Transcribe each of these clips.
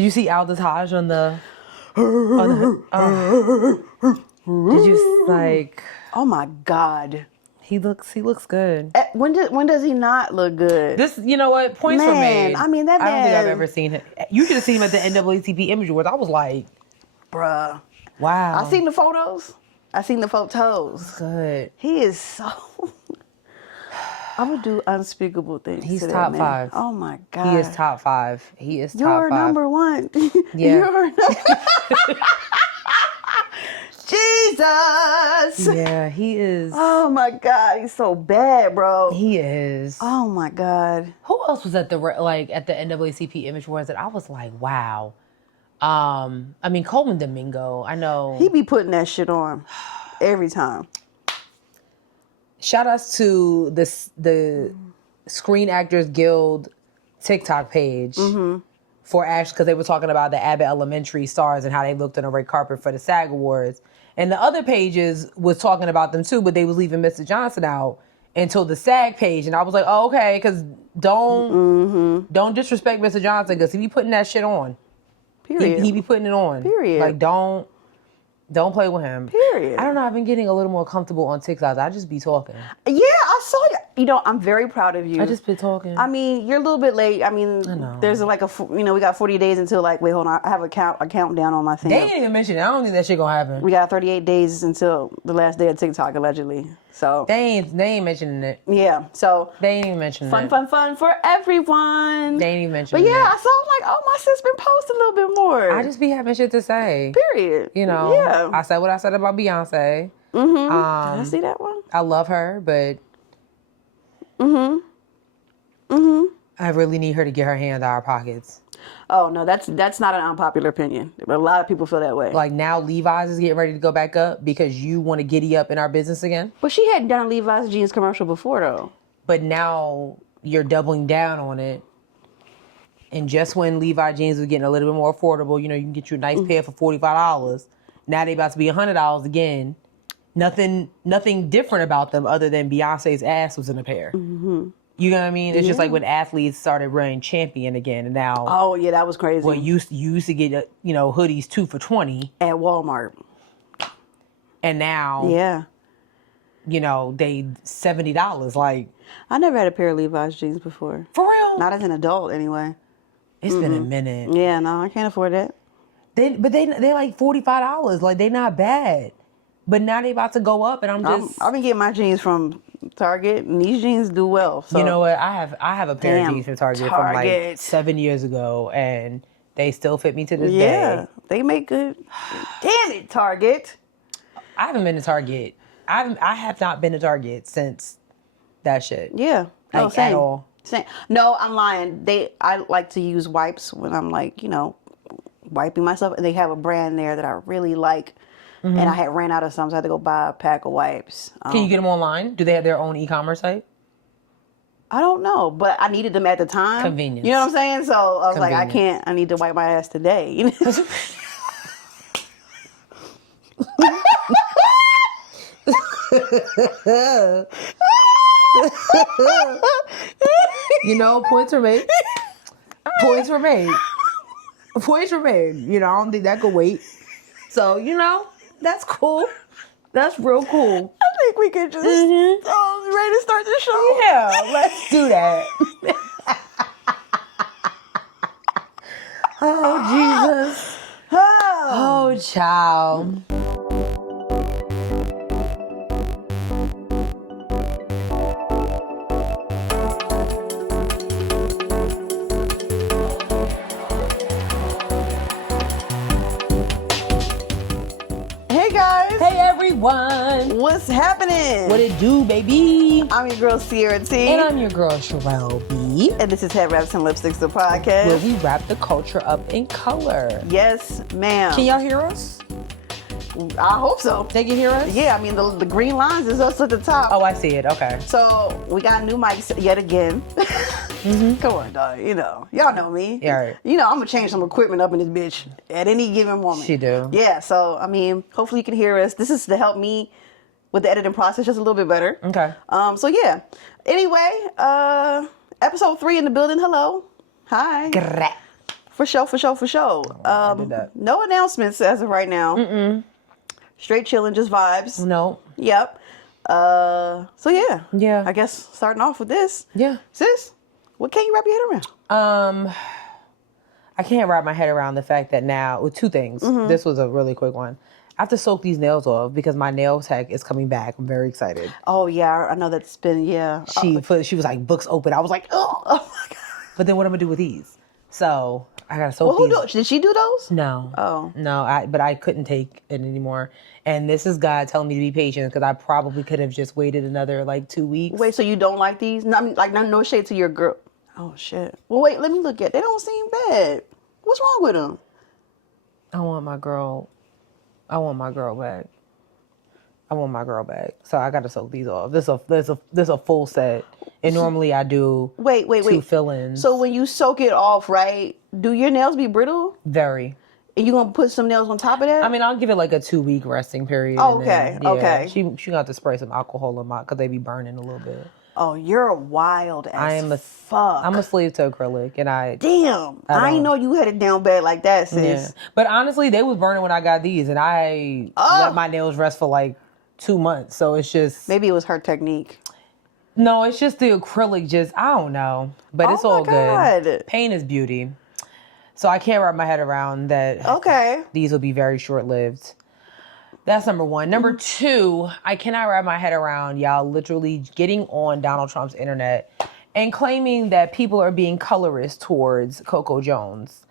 Did you see Aldous on the did you like? Oh my God. He looks good. When does he not look good? This, you know what? Points were made. I mean, that man. I don't think I've ever seen him. You should have seen him at the NAACP Image Awards. I was like, bruh. Wow. I seen the photos. Good. He is so. I'm gonna do unspeakable things. He's to that top man. 5. Oh my God. He is top 5. He is top 5. You're number 1. Yeah. Jesus. Yeah, he is. Oh my God, he's so bad, bro. He is. Oh my God. Who else was at the NAACP Image Awards that I was like, wow. I mean, Coleman Domingo. I know He be putting that shit on every time. Shout outs to the Screen Actors Guild TikTok page for Ash, because they were talking about the Abbott Elementary stars and how they looked on the red carpet for the SAG Awards. And the other pages was talking about them too, but they was leaving Mr. Johnson out until the SAG page. And I was like, oh, okay, because don't disrespect Mr. Johnson, because he be putting that shit on. Period. He be putting it on. Period. Like, don't play with him. Period. I don't know. I've been getting a little more comfortable on TikTok. I just be talking. Yeah, I saw you. You know, I'm very proud of you. I just been talking. I mean, you're a little bit late. I mean, I know. There's like we got 40 days until like, wait, hold on. I have a countdown on my thing. They didn't even mention it. I don't think that shit gonna happen. We got 38 days until the last day of TikTok, allegedly. So They ain't mentioning it. yeah. So They ain't even mentioning it. fun for everyone. They ain't even mentioning But it. yeah, I saw like, oh, my sis been posting a little bit more. I just be having shit to say. Period. You know. Yeah. I said what I said about Beyonce. Did I see that one? I love her, but I really need her to get her hand out of our pockets. Oh no, that's not an unpopular opinion. But a lot of people feel that way. Like, now Levi's is getting ready to go back up because you want to giddy up in our business again. But she hadn't done a Levi's jeans commercial before though. But now you're doubling down on it. And just when Levi jeans was getting a little bit more affordable, you know, you can get you a nice pair for $45. Now they about to be $100 again. Nothing different about them other than Beyonce's ass was in a pair. You know what I mean? It's just like when athletes started running Champion again, and now. Oh yeah, that was crazy. Well, you used to get hoodies 2 for $20 at Walmart, and now they $70. Like, I never had a pair of Levi's jeans before. For real? Not as an adult, anyway. It's been a minute. Yeah, no, I can't afford that. They're like $45. Like, they not bad. But now they about to go up, and I've been getting my jeans from Target, and these jeans do well. So. You know what? I have a pair of jeans from Target from like 7 years ago, and they still fit me to this day. Yeah, they make good. Damn it, Target! I haven't been to Target. I have not been to Target since that shit. Yeah, no, like, same. at all. Same. No, I'm lying. I like to use wipes when I'm like, wiping myself, and they have a brand there that I really like. And I had ran out of some, so I had to go buy a pack of wipes. Can you get them online? Do they have their own e-commerce site? I don't know, but I needed them at the time. Convenience. You know what I'm saying? So I was like, I need to wipe my ass today. Points were made. Points were made. Points were made. I don't think that could wait. So, that's cool. That's real cool. I think we could just ready to start the show. Yeah, let's do that. Oh, Jesus. Oh, child. What's happening? What it do, baby? I'm your girl, Sierra T. And I'm your girl, Sherelle B. And this is Headwraps and Lipsticks, the podcast. Where we wrap the culture up in color. Yes, ma'am. Can y'all hear us? I hope so. They can hear us? Yeah, I mean, the green lines is us at the top. Oh, I see it. Okay. So, we got new mics yet again. Come on, dog. Y'all know me. Yeah, right. I'm going to change some equipment up in this bitch at any given moment. She do. Yeah, so, I mean, hopefully you can hear us. This is to help me with the editing process just a little bit better. Okay. So, yeah. Anyway, episode 3 in the building. Hello. Hi. For sure. I did that. No announcements as of right now. Straight chilling, just vibes. No. Yep. So yeah. Yeah. I guess starting off with this. Yeah. Sis, what can you wrap your head around? I can't wrap my head around the fact that now, with two things. This was a really quick one. I have to soak these nails off because my nail tech is coming back. I'm very excited. Oh yeah, I know that's been She was like, books open. I was like, oh my God. But then what am I gonna do with these? So I gotta soak these. Did she do those? No. Oh. No, but I couldn't take it anymore. And this is God telling me to be patient because I probably could have just waited another like 2 weeks. Wait, so you don't like these? No, I mean, like no shade to your girl. Oh shit. Well, wait, let me look at. They don't seem bad. What's wrong with them? I want my girl back. So I gotta soak these off. This a full set. And normally I do wait. two fill-ins. So when you soak it off, right? Do your nails be brittle? Very. And you gonna put some nails on top of that? I mean, I'll give it like a 2-week resting period. Oh, okay. Okay. She got to spray some alcohol in my because they be burning a little bit. Oh, you're wild as fuck. I'm a slave to acrylic, and I didn't know you had it down bad like that, sis. Yeah. But honestly, they was burning when I got these, and I let my nails rest for like 2 months. So it's just maybe it was her technique. No, it's just the acrylic. Just I don't know, but it's all good. Pain is beauty. So I can't wrap my head around that. Okay. These will be very short lived. That's number one. Number two, I cannot wrap my head around y'all literally getting on Donald Trump's internet and claiming that people are being colorist towards Coco Jones.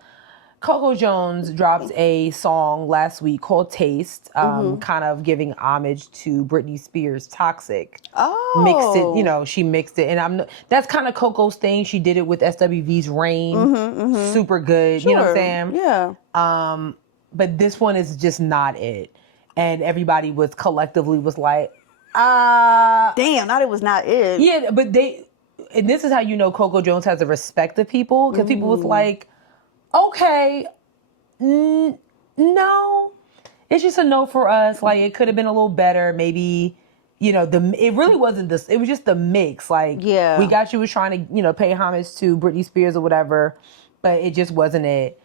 Coco Jones dropped a song last week called Taste, kind of giving homage to Britney Spears' Toxic. Oh. She mixed it. And that's kind of Coco's thing. She did it with SWV's Rain. Super good. Sure. You know what I'm saying? Yeah. But this one is just not it. And everybody was collectively like, damn, not it was not it. Yeah, but and this is how you know Coco Jones has a respect of people, because people was like, okay, no, it's just a no for us. Like, it could have been a little better. Maybe, it really wasn't this. It was just the mix. Like, yeah, we got you was trying to, pay homage to Britney Spears or whatever, but it just wasn't it.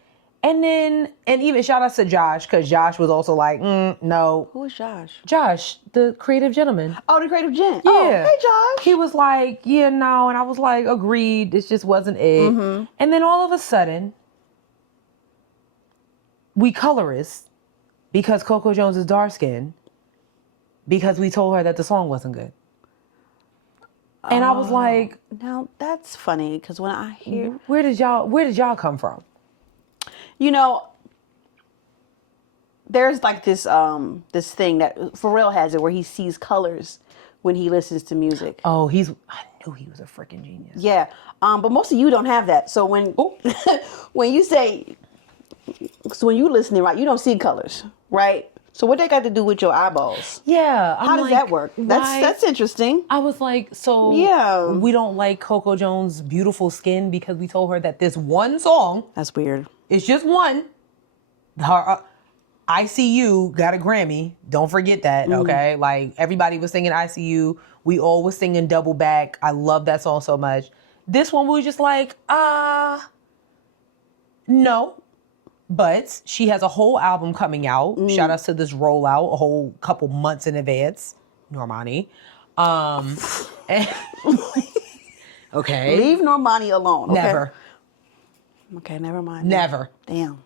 And even shout out to Josh, because Josh was also like, no. Who is Josh? Josh, the creative gentleman. Oh, the creative gent. Yeah. Oh, hey, Josh. He was like, yeah, no. And I was like, agreed. This just wasn't it. And then all of a sudden, we colorists, because Coco Jones is dark skinned, because we told her that the song wasn't good. And I was like, now that's funny, because when I hear, where did y'all come from? There's like this thing that Pharrell has it where he sees colors when he listens to music. Oh, I knew he was a freaking genius. Yeah. But most of you don't have that. So when when you listening, right, you don't see colors, right? So what they got to do with your eyeballs? Yeah. How does that work? That's interesting. I was like, so yeah, we don't like Coco Jones' beautiful skin because we told her that this one song. That's weird. It's just one. Her ICU got a Grammy. Don't forget that, okay? Like, everybody was singing ICU. We all was singing Double Back. I love that song so much. This one, we were just like, no. But she has a whole album coming out. Shout out to this rollout a whole couple months in advance. Normani. Okay. Leave Normani alone. Okay? Never. Okay, never mind. Never. Damn.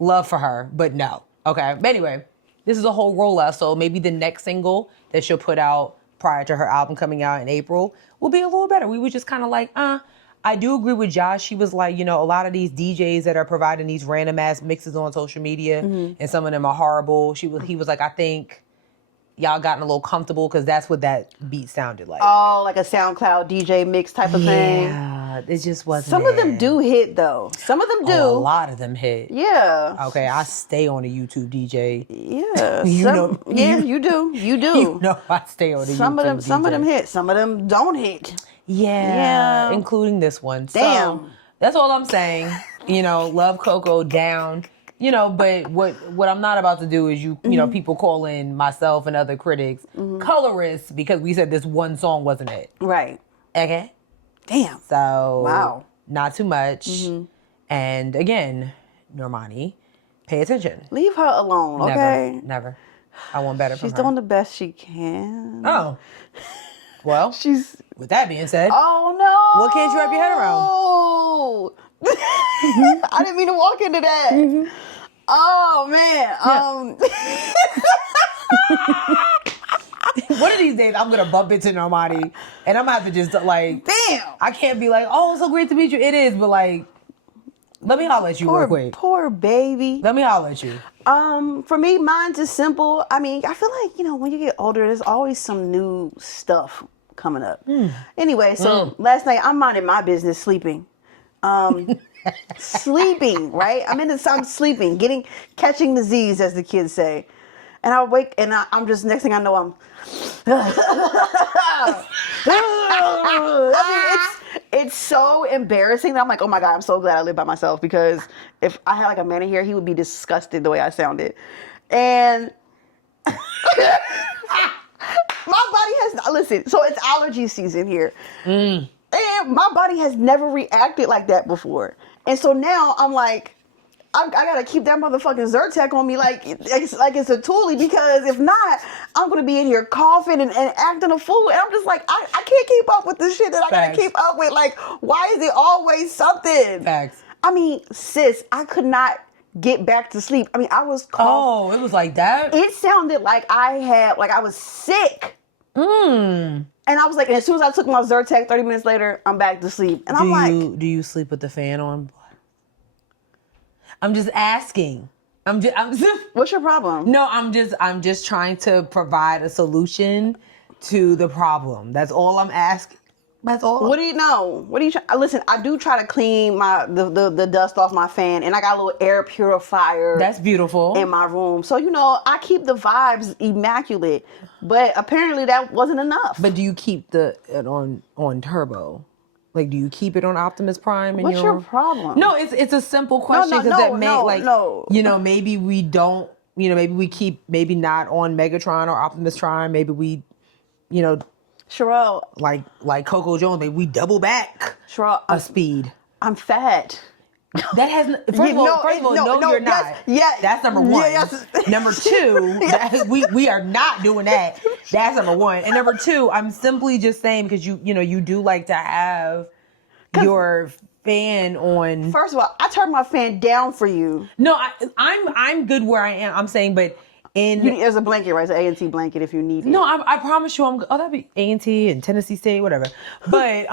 Love for her, but no. Okay. But anyway, this is a whole rollout. So maybe the next single that she'll put out prior to her album coming out in April will be a little better. We were just kind of like, I do agree with Josh. She was like, a lot of these DJs that are providing these random ass mixes on social media, and some of them are horrible. He was like, I think y'all gotten a little comfortable, because that's what that beat sounded like. Oh, like a SoundCloud DJ mix type of thing. Yeah, it just wasn't. Some of them do hit though. Some of them do. Oh, a lot of them hit. Yeah. Okay, I stay on a YouTube DJ. Yeah. You do. You know I stay on a YouTube DJ. Some of them hit. Some of them don't hit. Yeah. Including this one. Damn. So, that's all I'm saying. Love Coco down. But what I'm not about to do is people calling myself and other critics colorists because we said this one song wasn't it. Right. Okay. Damn. So wow. Not too much. And again, Normani, pay attention. Leave her alone, okay? Never. I want better from She's her. doing the best she can. Oh. Well, with that being said. Oh, no. What can't you wrap your head around? I didn't mean to walk into that. Mm-hmm. Oh, man. Yeah. One of these days, I'm going to bump into Normani, and I'm going to have to just, like... Damn. I can't be like, oh, it's so great to meet you. It is, but, like, let me holler at you real quick. Poor baby. Let me holler at you. For me, mine's just simple. I mean, I feel like, when you get older, there's always some new stuff coming up. Anyway, so last night, I'm minding my business, sleeping. Sleeping, right? I'm sleeping, catching the Z's, as the kids say. And I wake, and I'm just, next thing I know, I'm... It's so embarrassing that I'm like, oh my God, I'm so glad I live by myself, because if I had like a man in here, he would be disgusted the way I sounded. And my body has, listen, so it's allergy season here. And my body has never reacted like that before. And so now I'm like, I gotta keep that motherfucking Zyrtec on me like it's a toolie, because if not, I'm gonna be in here coughing and acting a fool. And I'm just like, I can't keep up with the shit that I gotta keep up with. Like, why is it always something? Facts. I mean, sis, I could not get back to sleep. I mean, I was coughing. Oh, it was like that? It sounded like I was sick. And I was like, and as soon as I took my Zyrtec, 30 minutes later, I'm back to sleep. And do you sleep with the fan on? I'm just asking. I'm just What's your problem? No, I'm just trying to provide a solution to the problem. That's all I'm asking. That's all. What do you know? What do you try? Listen, I do try to clean the dust off my fan, and I got a little air purifier. That's beautiful. In my room. So, I keep the vibes immaculate, but apparently that wasn't enough. But do you keep it on turbo? Like, do you keep it on Optimus Prime? What's your problem? No, it's a simple question, maybe we don't, maybe we keep, maybe not on Megatron or Optimus Prime. Maybe we, Sherelle, like Coco Jones, maybe we double back Sherelle, a speed. I'm fat. That has first of all, no, you're not. Yes, that's number one. Yes. Number two, we are not doing that. That's number one. And number two, I'm simply just saying, because you do like to have your fan on. First of all, I turned my fan down for you. No, I'm good where I am. I'm saying, but there's a blanket, right? It's an A&T blanket if you need it. No, I promise you, that'd be A&T and Tennessee State, whatever. But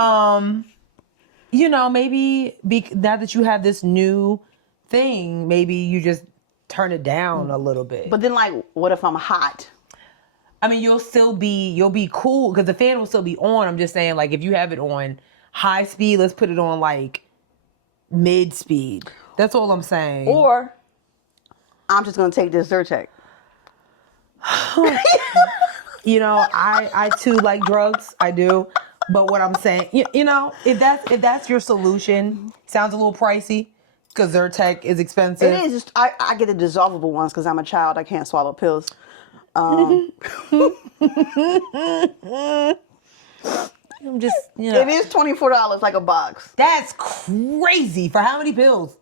maybe now that you have this new thing, maybe you just turn it down a little bit. But then, like, what if I'm hot? I mean, you'll be cool, because the fan will still be on. I'm just saying, like, if you have it on high speed, let's put it on like mid speed. That's all I'm saying. Or I'm just gonna take this Zyrtec. I too like drugs. I do. But what I'm saying, if that's your solution, sounds a little pricey, because Zyrtec is expensive. It is. Just, I get the dissolvable ones because I'm a child. I can't swallow pills. I'm just, It is $24 like a box. That's crazy. For how many pills?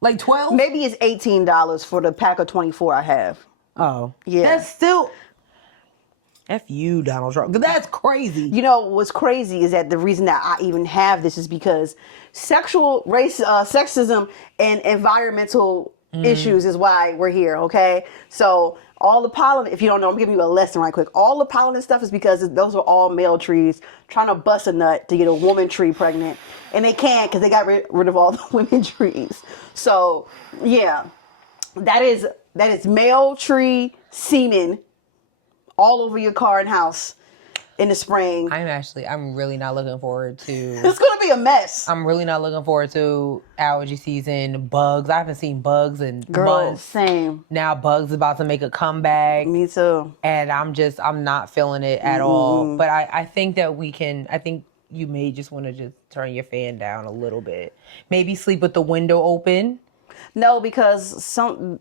Like 12? Maybe it's $18 for the pack of 24 I have. Oh. Yeah. That's still... F you, Donald Trump. That's crazy. What's crazy is that the reason that I even have this is because sexism and environmental issues is why we're here, okay? So all the pollen, if you don't know, I'm giving you a lesson right quick. All the pollen and stuff is because those are all male trees trying to bust a nut to get a woman tree pregnant. And they can't, because they got rid of all the women trees. So, yeah, that is male tree semen all over your car and house in the spring. I'm really not looking forward to... It's going to be a mess. I'm really not looking forward to allergy season, bugs. I haven't seen bugs in months. Same. Now bugs is about to make a comeback. Me too. And I'm not feeling it at all. But I think that I think you may just want to just turn your fan down a little bit. Maybe sleep with the window open. No, because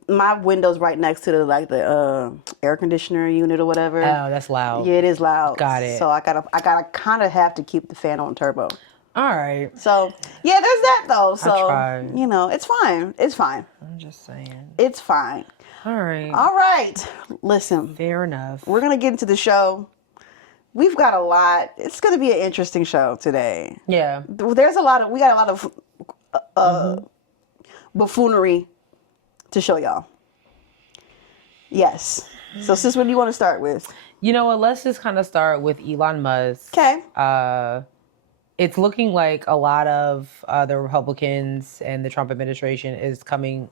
my window's right next to the air conditioner unit or whatever. Oh, that's loud. Yeah, it is loud. Got it. So I gotta kind of have to keep the fan on turbo. All right. So yeah, there's that though. So tried. you know, it's fine. It's fine. I'm just saying. It's fine. All right. All right. Listen. Fair enough. We're gonna get into the show. We've got a lot. It's gonna be an interesting show today. Yeah. There's a lot of. We got a lot of buffoonery to show y'all. Yes. So, sis, what do you want to start with? You know what? Let's just kind of start with Elon Musk. Okay. It's looking like a lot of the Republicans and the Trump administration is coming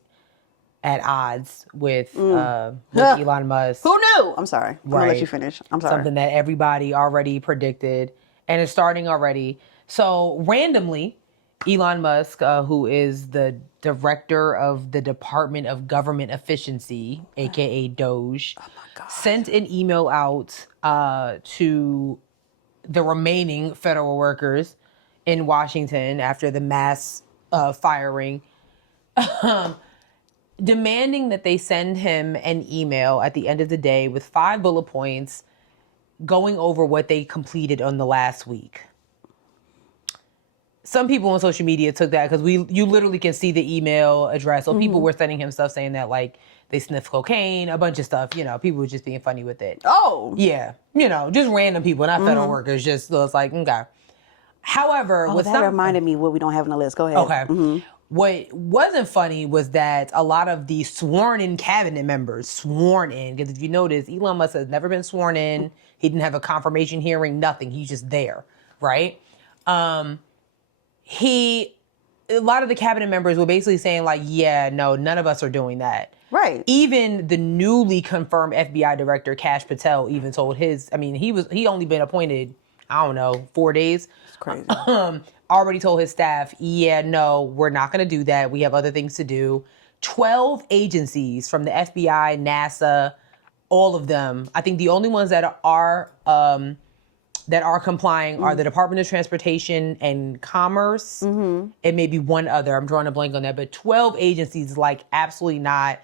at odds with Elon Musk. Who knew? I'm sorry. I'm gonna let Right. you finish. I'm sorry. Something that everybody already predicted, and it's starting already. So randomly, Elon Musk, who is the director of the Department of Government Efficiency, aka Doge, sent an email out to the remaining federal workers in Washington after the mass firing, demanding that they send him an email at the end of the day with 5 bullet points going over what they completed on the last week. Some people on social media took that because you literally can see the email address. So people were sending him stuff saying that like they sniffed cocaine, a bunch of stuff. You know, people were just being funny with it. Oh. Yeah. You know, just random people, not federal workers. Just so it's like, okay. However, with that reminded me what we don't have on the list. Go ahead. Okay. What wasn't funny was that a lot of the sworn-in cabinet members, sworn in, because if you notice, Elon Musk has never been sworn in. He didn't have a confirmation hearing, nothing. He's just there, right? A lot of the cabinet members were basically saying like, yeah, no, none of us are doing that. Right. Even the newly confirmed FBI director, Kash Patel, even told he only been appointed, I don't know, 4 days. It's crazy. Already told his staff, yeah, no, we're not going to do that. We have other things to do. 12 agencies from the FBI, NASA, all of them. I think the only ones that are complying are the Department of Transportation and Commerce, and maybe one other. I'm drawing a blank on that, but 12 agencies, like, absolutely not.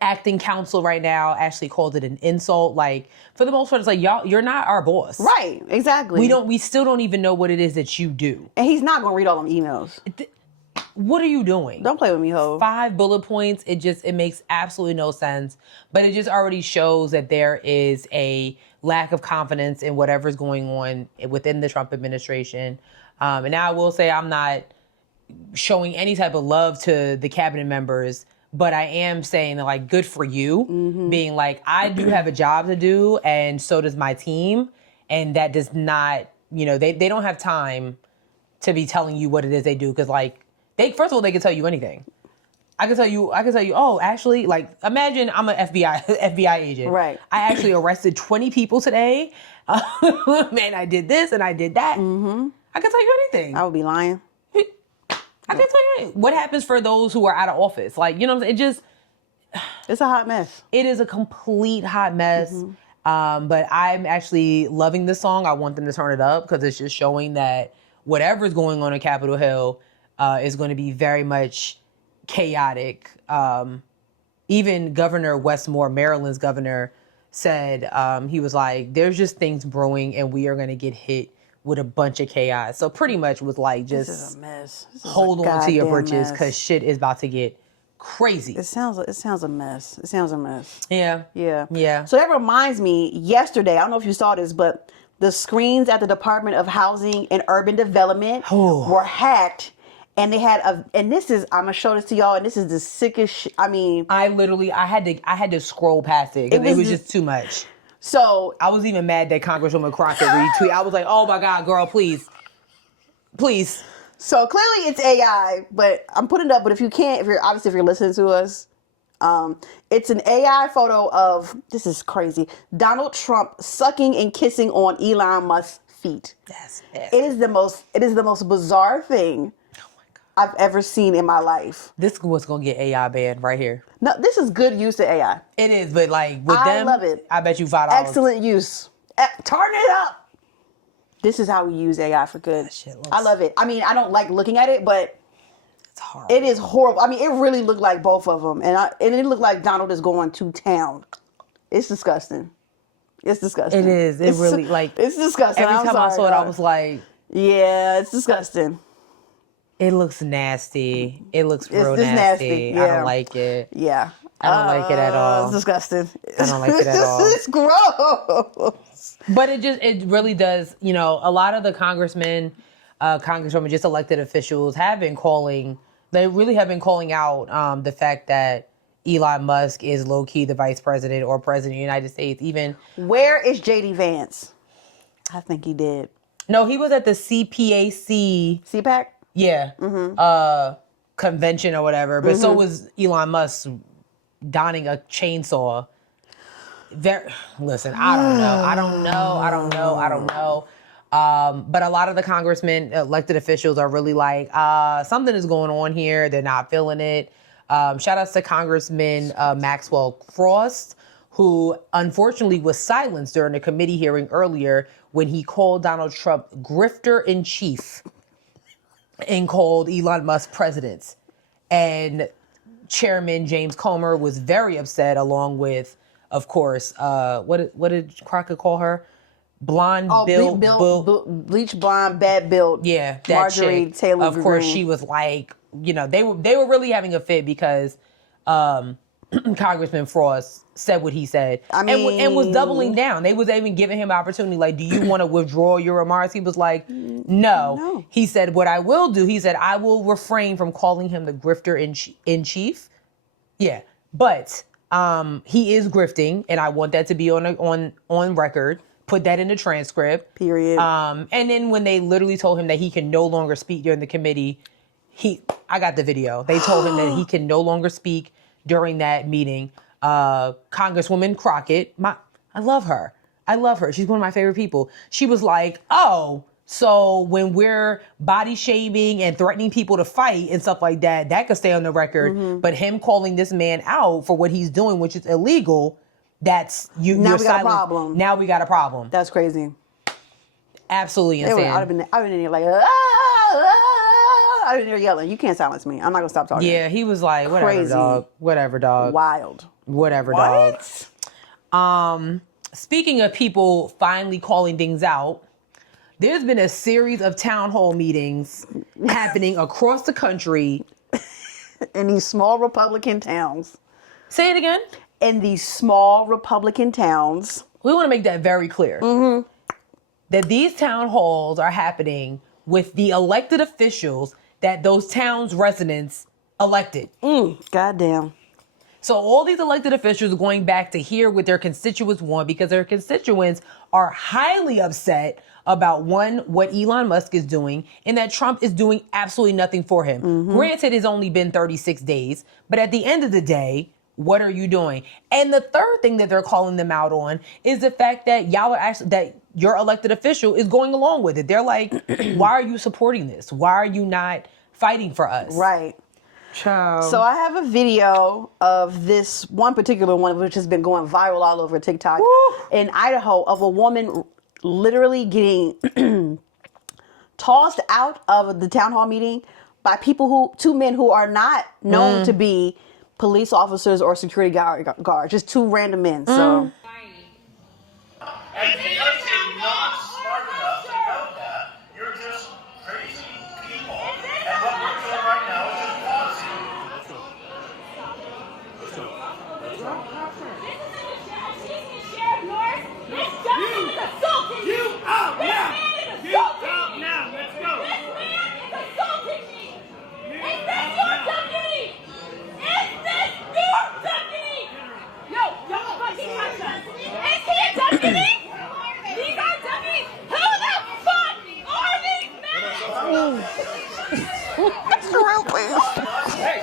Acting counsel right now actually called it an insult. Like, for the most part, it's like, y'all, you're not our boss. Right, exactly. We still don't even know what it is that you do. And he's not gonna read all them emails. What are you doing? Don't play with me, ho. 5 bullet points. It makes absolutely no sense. But it just already shows that there is a lack of confidence in whatever's going on within the Trump administration. And now I will say I'm not showing any type of love to the cabinet members, but I am saying that, like, good for you, being like, I do have a job to do, and so does my team. And that does not, they don't have time to be telling you what it is they do. Because, like, first of all, they can tell you anything. I can tell you, oh, actually, like, imagine I'm an FBI agent. Right. I actually arrested 20 people today. Man, I did this and I did that. I can tell you anything. I would be lying. I can tell you anything. What happens for those who are out of office? Like, you know what I'm saying? It's a hot mess. It is a complete hot mess. But I'm actually loving this song. I want them to turn it up because it's just showing that whatever's going on Capitol Hill is going to be very much chaotic. Even Governor Westmore, Maryland's governor, said he was like, there's just things brewing and we are going to get hit with a bunch of chaos. So pretty much was like, just This is a mess. hold on to your britches because shit is about to get crazy. It sounds a mess. It sounds a mess. Yeah. Yeah. So that reminds me, yesterday, I don't know if you saw this, but the screens at the Department of Housing and Urban Development were hacked. And they had and this is, I'm gonna show this to y'all, and this is the sickest I had to scroll past it because it was just too much. So I was even mad that Congresswoman Crockett retweeted. I was like, oh my God, girl, please. So clearly it's AI, but I'm putting it up. But if you're listening to us, it's an AI photo of, this is crazy, Donald Trump sucking and kissing on Elon Musk's feet. It is the most bizarre thing I've ever seen in my life. This is what's gonna get AI banned right here. No, this is good use of AI. It is, but like with them, I love it. I bet you $5. Excellent use. Turn it up. This is how we use AI for good. I love it. I mean, I don't like looking at it, but it's horrible. It is horrible. I mean, it really looked like both of them, and it looked like Donald is going to town. It's disgusting. It's disgusting. It is. It's really like it's disgusting. Every time I saw it, I was like, Yeah, it's disgusting. It looks nasty. It looks real It's nasty. yeah. I don't like it. Yeah. I don't like it at all. It's disgusting. I don't like it at all. It's gross. But it really does, a lot of the congressmen, congresswomen, just elected officials they really have been calling out the fact that Elon Musk is low-key the vice president or president of the United States. Even where is JD Vance? I think he did. No, he was at the CPAC. CPAC? Yeah. Convention or whatever. But so was Elon Musk donning a chainsaw. Listen, I don't know. But a lot of the congressmen, elected officials are really like, something is going on here. They're not feeling it. Shout outs to Congressman Maxwell Frost, who unfortunately was silenced during a committee hearing earlier when he called Donald Trump grifter in chief and called Elon Musk president. And Chairman James Comer was very upset, along with, of course, what did Crockett call her? Blonde bleach blonde, bad build. Yeah, that Marjorie chick. Taylor Of course, Greene. she was like, they were really having a fit because Congressman Frost said what he said, and was doubling down. They was even giving him opportunity. Like, do you want to withdraw your remarks? He was like, no. He said, what I will do. He said, I will refrain from calling him the grifter in chief. Yeah, but he is grifting, and I want that to be on record. Put that in the transcript. Period. And then when they literally told him that he can no longer speak during the committee, I got the video. They told him that he can no longer speak during that meeting. Congresswoman Crockett, I love her. She's one of my favorite people. She was like, oh, so when we're body shaming and threatening people to fight and stuff like that, that could stay on the record. Mm-hmm. But him calling this man out for what he's doing, which is illegal, that's you. Now you're we got silent. a problem. Now we got a problem. That's crazy. Absolutely insane. I've been in here like, I've been there yelling. You can't silence me. I'm not gonna stop talking. Yeah, he was like, crazy. Whatever, dog. Wild. Whatever, what? Dog. Speaking of people finally calling things out, there's been a series of town hall meetings happening across the country. In these small Republican towns. Say it again. In these small Republican towns. We want to make that very clear. Mm-hmm. That these town halls are happening with the elected officials that those towns' residents elected. Goddamn. So all these elected officials are going back to hear what their constituents want because their constituents are highly upset about what Elon Musk is doing and that Trump is doing absolutely nothing for him. Mm-hmm. Granted, it's only been 36 days, but at the end of the day, what are you doing? And the third thing that they're calling them out on is the fact that that your elected official is going along with it. They're like, why are you supporting this? Why are you not fighting for us? Right. Child. So I have a video of this one particular one, which has been going viral all over TikTok in Idaho, of a woman literally getting tossed out of the town hall meeting by two men who are not known to be police officers or security guards, just two random men. So. And because you're not smart enough to know that, you're just crazy people. And what we're doing right now is just pausing. You out now! You out now! Let's go! This man is assaulting me! Is this your deputy? Is this your deputy? No, don't fucking touch us! Is he a deputy? These are deputies! Who the fuck are these men? Mr. Real, please. Hey!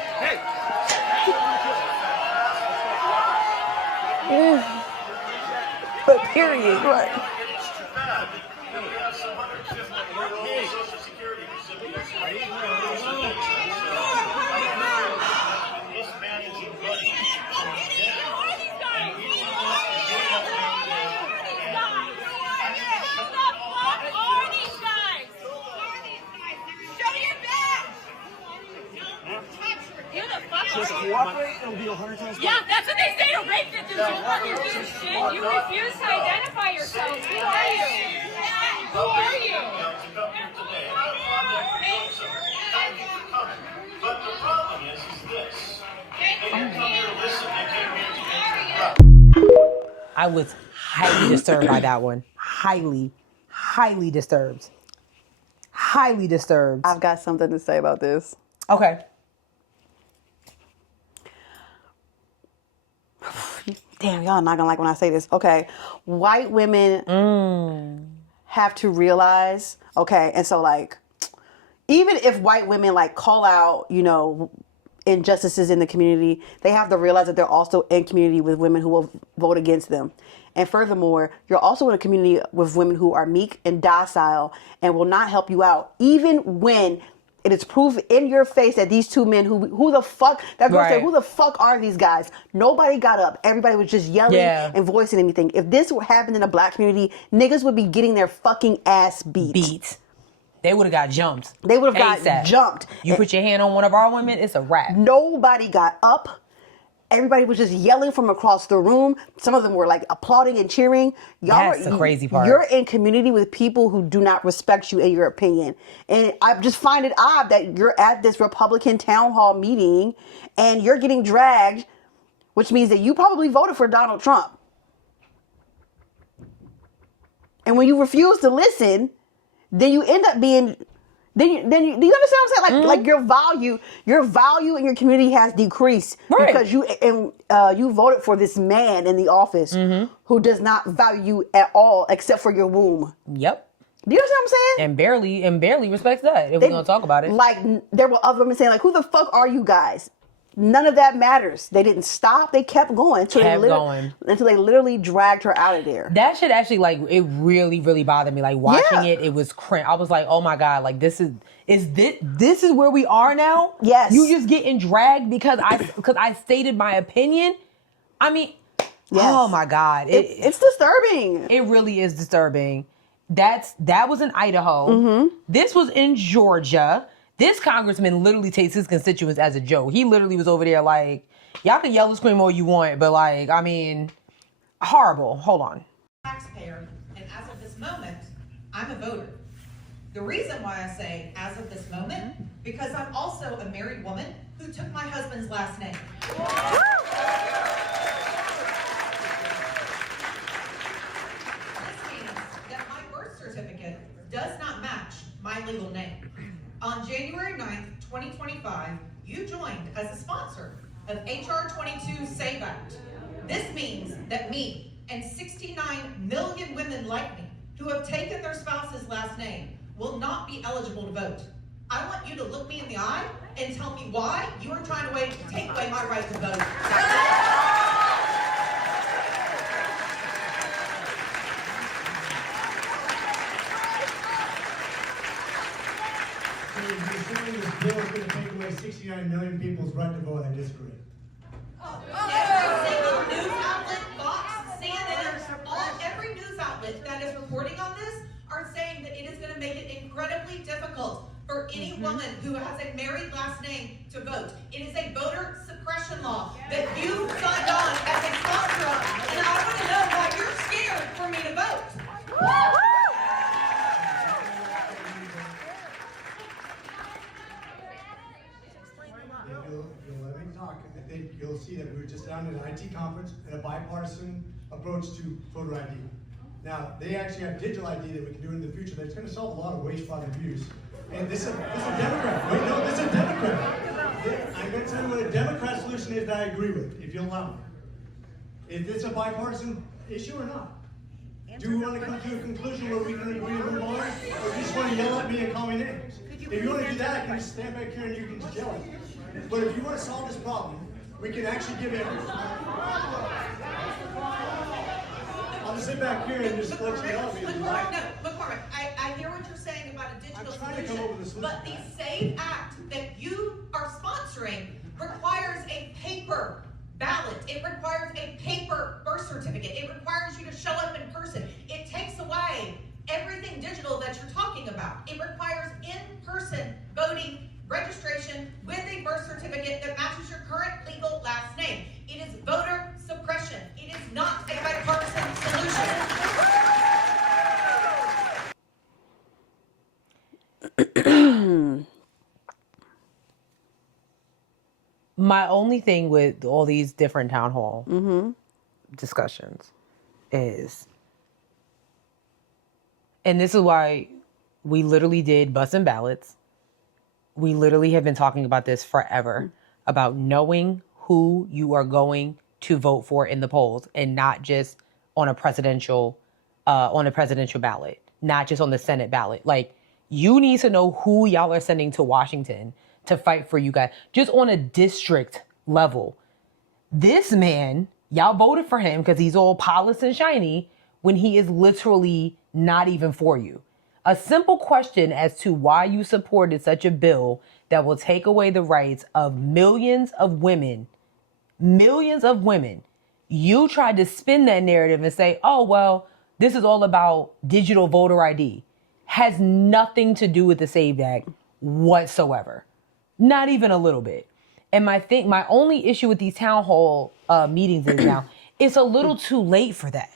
But period, right. It's too bad that we have some 150 Social Security recipients. This man is a buddy. Just cooperate, it'll be 100 times better. Yeah, that's what they say to rape victims. You fucking piece of shit. You refuse to identify yourself. Who are you? Who are you? I was highly disturbed by that one. Highly disturbed. Highly disturbed. I've got something to say about this. Okay. Damn, y'all not gonna like when I say this. Okay. White women have to realize, okay, and so like, even if white women like call out, you know, injustices in the community, they have to realize that they're also in community with women who will vote against them. And furthermore, you're also in a community with women who are meek and docile and will not help you out, even when it is proof in your face that these two men who the fuck, that girl said, who the fuck are these guys? Nobody got up. Everybody was just yelling and voicing anything. If this happened in a black community, niggas would be getting their fucking ass beat. They would have got jumped. They would have got jumped. You put your hand on one of our women, it's a wrap. Nobody got up. Everybody was just yelling from across the room. Some of them were like applauding and cheering. That's the crazy part. You're in community with people who do not respect you and your opinion. And I just find it odd that you're at this Republican town hall meeting and you're getting dragged, which means that you probably voted for Donald Trump. And when you refuse to listen, then you end up being... Then you understand what I'm saying? Like your value in your community has decreased because you voted for this man in the office who does not value you at all except for your womb. Yep. Do you understand what I'm saying? And barely respects that if we're gonna talk about it. Like there were other women saying like, "Who the fuck are you guys?" None of that matters. They didn't stop. They kept going until they literally dragged her out of there. That shit actually, like, it really, really bothered me. Like, watching it was cringe. I was like, oh my God, like, this is where we are now? Yes. You just getting dragged because I stated my opinion? I mean, oh my God. It's disturbing. It really is disturbing. That was in Idaho. This was in Georgia. This congressman literally takes his constituents as a joke. He literally was over there like, y'all can yell and scream all you want, but like, I mean, horrible. Hold on. Taxpayer, and as of this moment, I'm a voter. The reason why I say as of this moment, because I'm also a married woman who took my husband's last name. This means that my birth certificate does not match my legal name. On January 9th, 2025, you joined as a sponsor of HR 22 SAVE Act. This means that me and 69 million women like me who have taken their spouse's last name will not be eligible to vote. I want you to look me in the eye and tell me why you are trying to take away my right to vote. This bill is going to take away 69 million people's right to vote. I disagree. Every single news outlet, Fox, CNN, every news outlet that is reporting on this are saying that it is going to make it incredibly difficult for any woman who has a married last name to vote. It is a voter suppression law that you signed on as a sponsor of, and I want to know why you're scared for me to vote. If you'll let me talk, I think you'll see that we were just down at an IT conference and a bipartisan approach to voter ID. Now, they actually have digital ID that we can do in the future that's going to solve a lot of waste, fraud, and abuse. And this is a Democrat. Wait, no, this is a Democrat. I'm going to tell you what a Democrat solution is that I agree with, if you'll allow me. Is this a bipartisan issue or not? Do we want to come to a conclusion where we can agree to move on? Or do you just want to yell at me and call me names? If you want to do that, I can just stand back here and you can just yell at me. But if you want to solve this problem, we can actually give everything. I'll just sit back here and just let you yell at me. McCormick, I hear what you're saying about a digital solution, but the SAVE Act that you are sponsoring requires a paper ballot. It requires a paper birth certificate. It requires you to show up in person. It takes away everything digital that you're talking about. It requires in-person voting registration with a birth certificate that matches your current legal last name. It is voter suppression. It is not a bipartisan solution. My only thing with all these different town hall discussions is, and this is why we literally did busting ballots. We literally have been talking about this forever, about knowing who you are going to vote for in the polls, and not just on a presidential ballot, not just on the Senate ballot. Like, you need to know who y'all are sending to Washington to fight for you guys, just on a district level. This man, y'all voted for him because he's all polished and shiny when he is literally not even for you. A simple question as to why you supported such a bill that will take away the rights of millions of women. You tried to spin that narrative and say, oh, well, this is all about digital voter ID. Has nothing to do with the SAVE Act whatsoever. Not even a little bit. And my only issue with these town hall meetings is now, it's a little too late for that.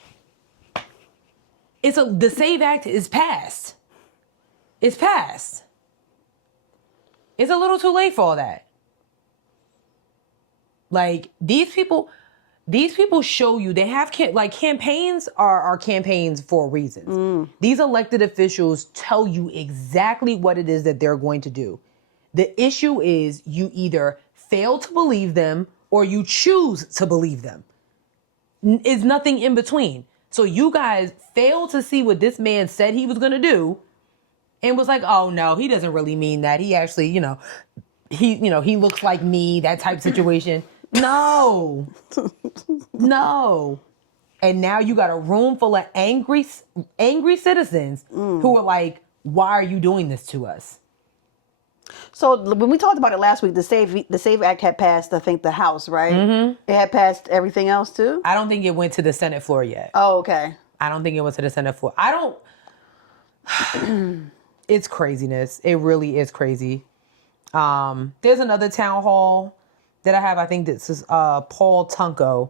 The SAVE Act is passed. It's passed. It's a little too late for all that. Like, these people show you, they have, campaigns are campaigns for reasons. These elected officials tell you exactly what it is that they're going to do. The issue is you either fail to believe them or you choose to believe them. It's nothing in between. So you guys failed to see what this man said he was going to do and was like, oh no, he doesn't really mean that. He actually, he looks like me, that type situation. No. And now you got a room full of angry citizens who are like, why are you doing this to us? So when we talked about it last week, the SAVE Act had passed, I think, the House, right? Mm-hmm. It had passed everything else too? I don't think it went to the Senate floor yet. Oh, okay. I don't think it went to the Senate floor. It's craziness. It really is crazy. There's another town hall that I have. I think this is Paul Tunko.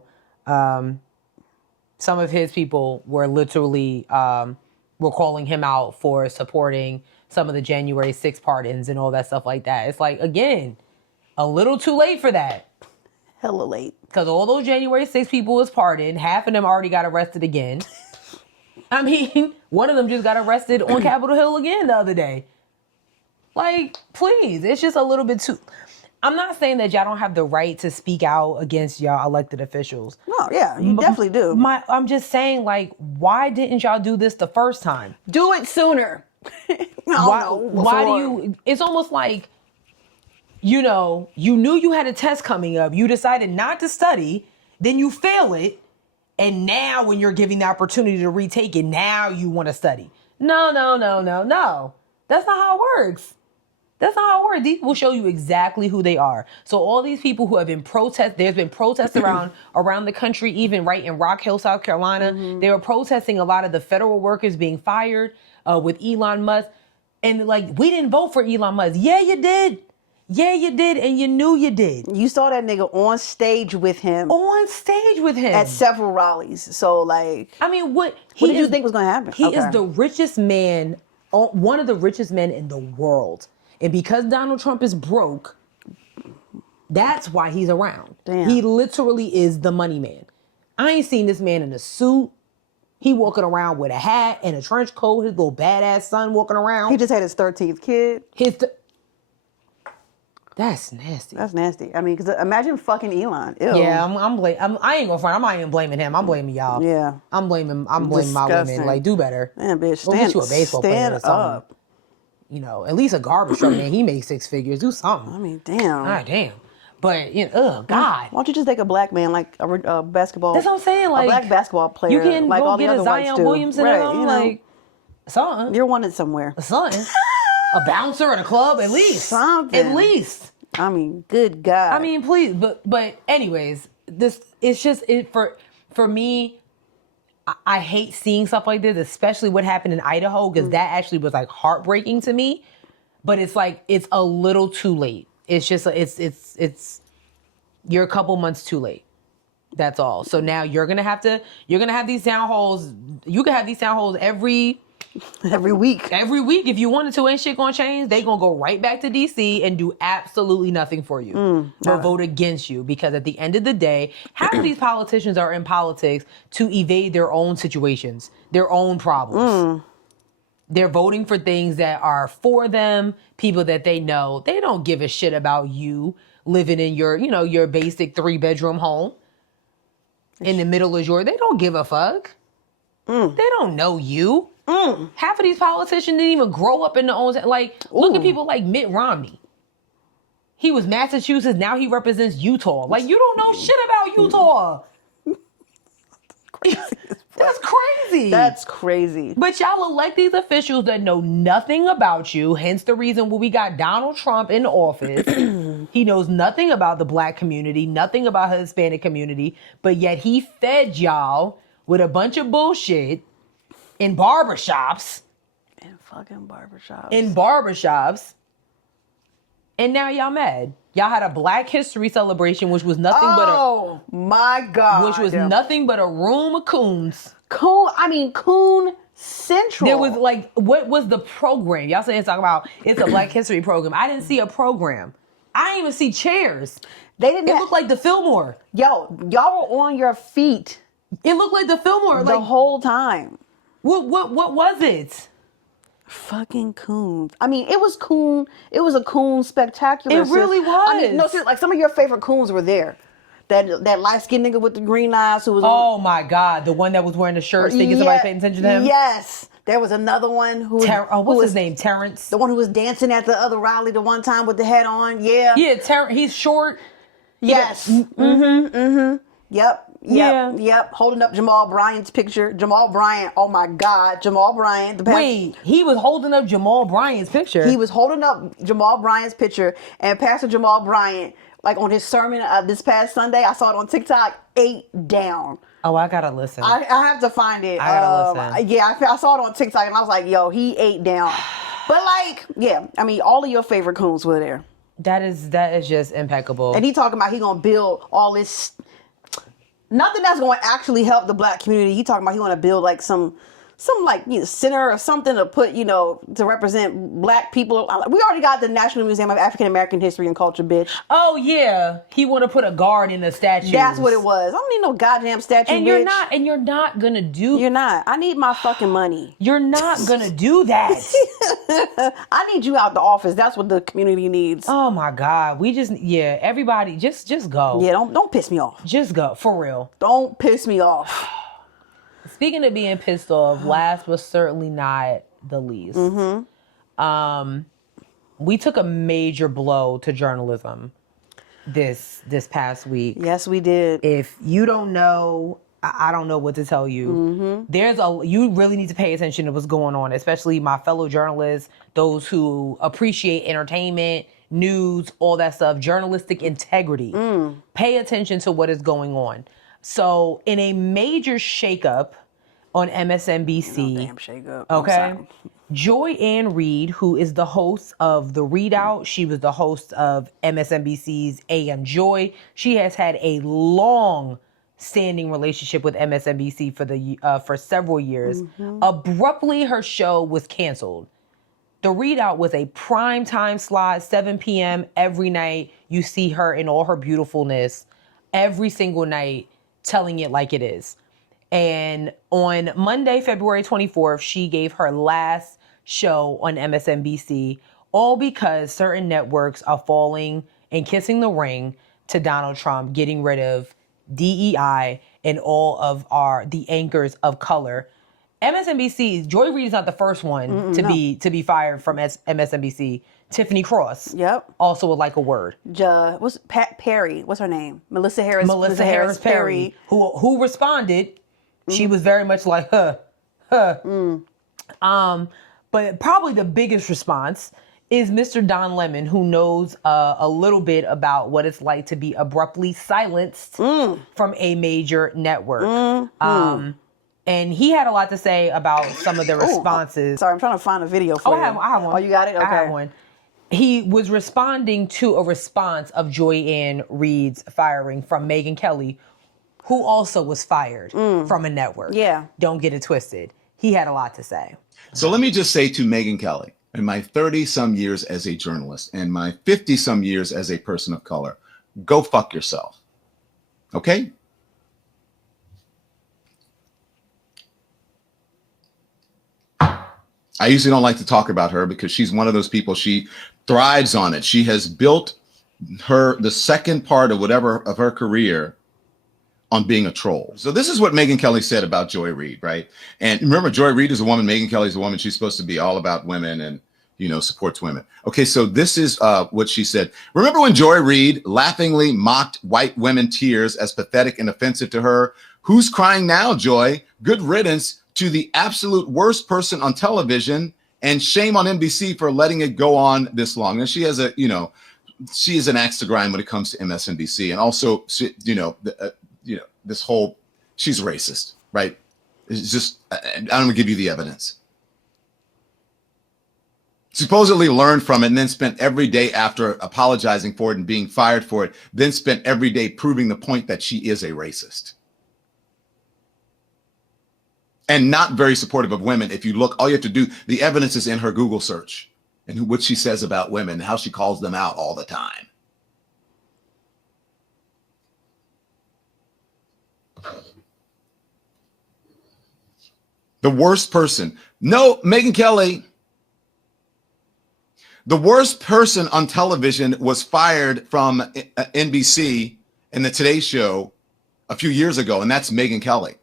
Some of his people were literally were calling him out for supporting some of the January 6th pardons and all that stuff like that. It's like, again, a little too late for that. Hella late. Because all those January 6th people was pardoned. Half of them already got arrested again. I mean, one of them just got arrested on Capitol Hill again the other day. Like, please, it's just a little bit too... I'm not saying that y'all don't have the right to speak out against y'all elected officials. No, yeah, you definitely do. I'm just saying, like, why didn't y'all do this the first time? Do it sooner. Why do you... It's almost like, you knew you had a test coming up. You decided not to study. Then you fail it. And now when you're giving the opportunity to retake it, now you want to study. No. That's not how it works. That's not how it works. These will show you exactly who they are. So all these people who have been there's been protests around the country, even right in Rock Hill, South Carolina. Mm-hmm. They were protesting a lot of the federal workers being fired with Elon Musk. And like, we didn't vote for Elon Musk. Yeah, you did. And you knew you did. You saw that nigga on stage with him. At several rallies. So like... I mean, what did you think was going to happen? He is the richest man, one of the richest men in the world. And because Donald Trump is broke, that's why he's around. Damn. He literally is the money man. I ain't seen this man in a suit. He walking around with a hat and a trench coat, his little badass son walking around. He just had his 13th kid. That's nasty. That's nasty. I mean, because imagine fucking Elon. Ew. Yeah, I ain't gonna front. I'm not even blaming him. I'm blaming y'all. Yeah. I'm blaming my women. Like, do better. Man, bitch, go get you a baseball player or something. Up. At least a garbage truck man. He makes 6 figures. Do something. I mean, damn. God damn. But God. Why don't you just take a black man, like a basketball? That's what I'm saying. Like, a black basketball player. You can like go all get the a other Zion Williamson or something. Like something. You're wanted somewhere. Something. A bouncer at a club, at least. Something. At least. I mean, good God. I mean, please, but anyways, it's just for me. I hate seeing stuff like this, especially what happened in Idaho, because that actually was like heartbreaking to me. But it's like it's a little too late. It's just it's you're a couple months too late. That's all. So now you're gonna have these town halls. You can have these town halls every Every week. Every week, if you wanted to, ain't shit gonna change. They gonna go right back to DC and do absolutely nothing for you, but vote against you. Because at the end of the day, half of these politicians are in politics to evade their own situations, their own problems. They're voting for things that are for them, people that they know. They don't give a shit about you living in your, your basic 3-bedroom home in the middle of they don't give a fuck. They don't know you. Half of these politicians didn't even grow up in the own, look at people like Mitt Romney. He was Massachusetts, now he represents Utah. Like, you don't know shit about Utah. That's crazy. That's crazy. But y'all elect these officials that know nothing about you, hence the reason why we got Donald Trump in office. He knows nothing about the black community, nothing about the Hispanic community, but yet he fed y'all with a bunch of bullshit in barbershops. In barbershops. And now y'all mad. Y'all had a Black History celebration, which was nothing Oh my God. which was nothing but a room of coons. Coon Central. There was what was the program? Y'all saying talking about it's a Black History program. I didn't see a program. I didn't even see chairs. They didn't. It looked like the Fillmore. Y'all were on your feet. It looked like the Fillmore The whole time. What was it? Fucking coons. It was coon. It was a coon spectacular. It really was. No, seriously, some of your favorite coons were there. That light-skinned nigga with the green eyes who was Oh my God, the one that was wearing the shirt, thinking somebody paying attention to him? Yes. There was another one who what's his name? Terrence? The one who was dancing at the other rally the one time with the head on. Yeah. Yeah, he's short. Yes. Yep. Holding up Jamal Bryant's picture. Jamal Bryant. Oh my God. Jamal Bryant. Wait, he was holding up Jamal Bryant's picture. He was holding up Jamal Bryant's picture, and Pastor Jamal Bryant, on his sermon this past Sunday, I saw it on TikTok, ate down. Oh, I gotta listen. I have to find it. I gotta listen. Yeah, I saw it on TikTok, and I was like, yo, he ate down. But all of your favorite coons were there. That is just impeccable. And he talking about he gonna build all this. Nothing that's going to actually help the black community. He talking about he want to build some center or something to put, to represent black people. We already got the National Museum of African American History and Culture, bitch. Oh yeah, he want to put a guard in the statue. That's what it was. I don't need no goddamn statue. And bitch. you're not gonna do. You're not. I need my fucking money. You're not gonna do that. I need you out the office. That's what the community needs. Oh my God, everybody just go. Yeah, don't piss me off. Just go for real. Don't piss me off. Speaking of being pissed off, last but certainly not the least, we took a major blow to journalism this past week. Yes, we did. If you don't know, I don't know what to tell you. You really need to pay attention to what's going on, especially my fellow journalists, those who appreciate entertainment, news, all that stuff, journalistic integrity. Pay attention to what is going on. So in a major shakeup on MSNBC, Damn shakeup. okay, Joy-Ann Reid, who is the host of The Readout, she was the host of MSNBC's AM Joy. She has had a long-standing relationship with MSNBC for several years. Abruptly, her show was canceled. The Readout was a prime time slot, 7 p.m. every night. You see her in all her beautifulness every single night, telling it like it is. And on Monday, February 24th, she gave her last show on MSNBC, all because certain networks are falling and kissing the ring to Donald Trump, getting rid of DEI and all of the anchors of color. MSNBC, Joy Reid is not the first one to be fired from MSNBC. Tiffany Cross. Yep. Also would like a word. What's Pat Perry? What's her name? Melissa Harris Perry. Who responded. She was very much like, But probably the biggest response is Mr. Don Lemon, who knows a little bit about what it's like to be abruptly silenced from a major network. And he had a lot to say about some of the responses. Sorry, I'm trying to find a video for you. I have one. Oh, you got it? Okay. I have one. He was responding to a response of Joy-Ann Reid's firing from Megyn Kelly, who also was fired from a network. Yeah. Don't get it twisted. He had a lot to say. So let me just say to Megyn Kelly, in my 30-some years as a journalist and my 50-some years as a person of color, go fuck yourself. Okay? I usually don't like to talk about her because she's one of those people, she thrives on it. She has built the second part of whatever of her career on being a troll. So this is what Megyn Kelly said about Joy Reid, right? And remember, Joy Reid is a woman, Megyn Kelly is a woman. She's supposed to be all about women and, you know, supports women. Okay, so this is what she said. Remember when Joy Reid laughingly mocked white women tears as pathetic and offensive to her? Who's crying now, Joy? Good riddance to the absolute worst person on television, and shame on NBC for letting it go on this long. And she has a, you know, she is an axe to grind when it comes to MSNBC. And also, you know, this whole, she's racist, right? It's just, I'm going to give you the evidence. Supposedly learned from it and then spent every day after apologizing for it and being fired for it, then spent every day proving the point that she is a racist. And not very supportive of women. If you look, all you have to do, the evidence is in her Google search and what she says about women, how she calls them out all the time. The worst person. No, Megyn Kelly. The worst person on television was fired from NBC in the Today Show a few years ago, and that's Megyn Kelly.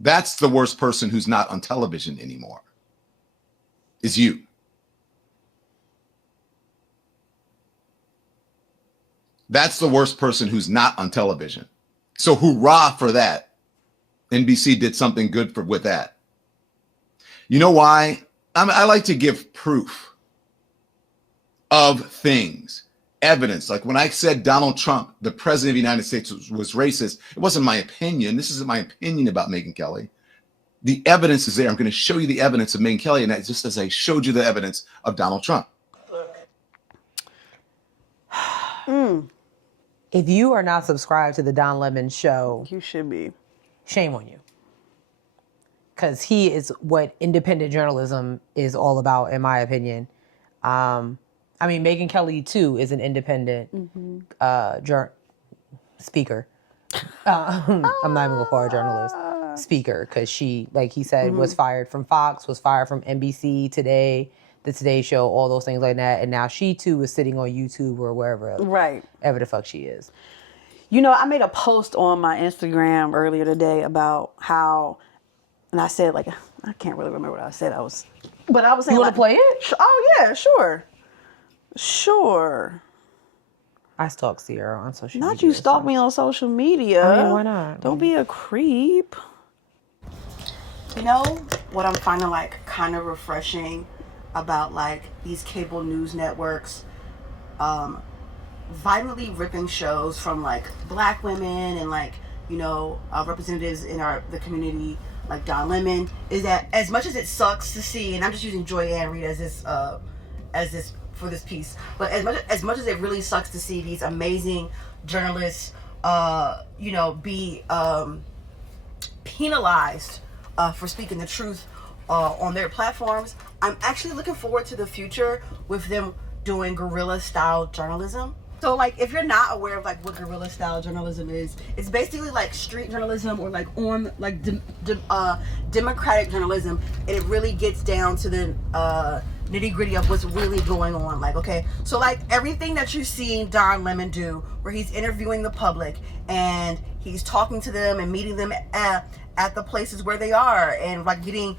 That's the worst person who's not on television anymore. Is you. That's the worst person who's not on television. So hoorah for that. NBC did something good with that. You know why? I like to give proof of things, evidence. Like when I said Donald Trump, the president of the United States, was racist, it wasn't my opinion. This isn't my opinion about Megyn Kelly. The evidence is there. I'm going to show you the evidence of Megyn Kelly, and that's just as I showed you the evidence of Donald Trump. If you are not subscribed to the Don Lemon Show, You should be. shame on you. Because he is what independent journalism is all about, in my opinion. I mean, Megyn Kelly, too, is an independent speaker. I'm not even going to call her a journalist. Speaker, because she, like he said, was fired from Fox, was fired from NBC Today, the Today Show, all those things like that. And now she, too, is sitting on YouTube or wherever else. Right. Ever the fuck she is. You know, I made a post on my Instagram earlier today about how, and I said, like, I can't really remember what I said. But I was saying, You want to like, play it? Oh, yeah, sure. Sure. I stalk Sierra on social media. Not you stalk me on social media. I mean, why not? Don't be a creep. You know what I'm finding like kind of refreshing about like these cable news networks violently ripping shows from like black women and like, you know, representatives in the community like Don Lemon, is that as much as it sucks to see, and I'm just using Joy Ann Reid as this for this piece, but as much as it really sucks to see these amazing journalists you know, be penalized for speaking the truth on their platforms, I'm actually looking forward to the future with them doing guerrilla style journalism. So like, if you're not aware of like what guerrilla style journalism is, it's basically like street journalism or like on like democratic journalism, and it really gets down to the nitty gritty of what's really going on. Like, okay, so like everything that you've seen Don Lemon do, where he's interviewing the public and he's talking to them and meeting them at the places where they are, and like getting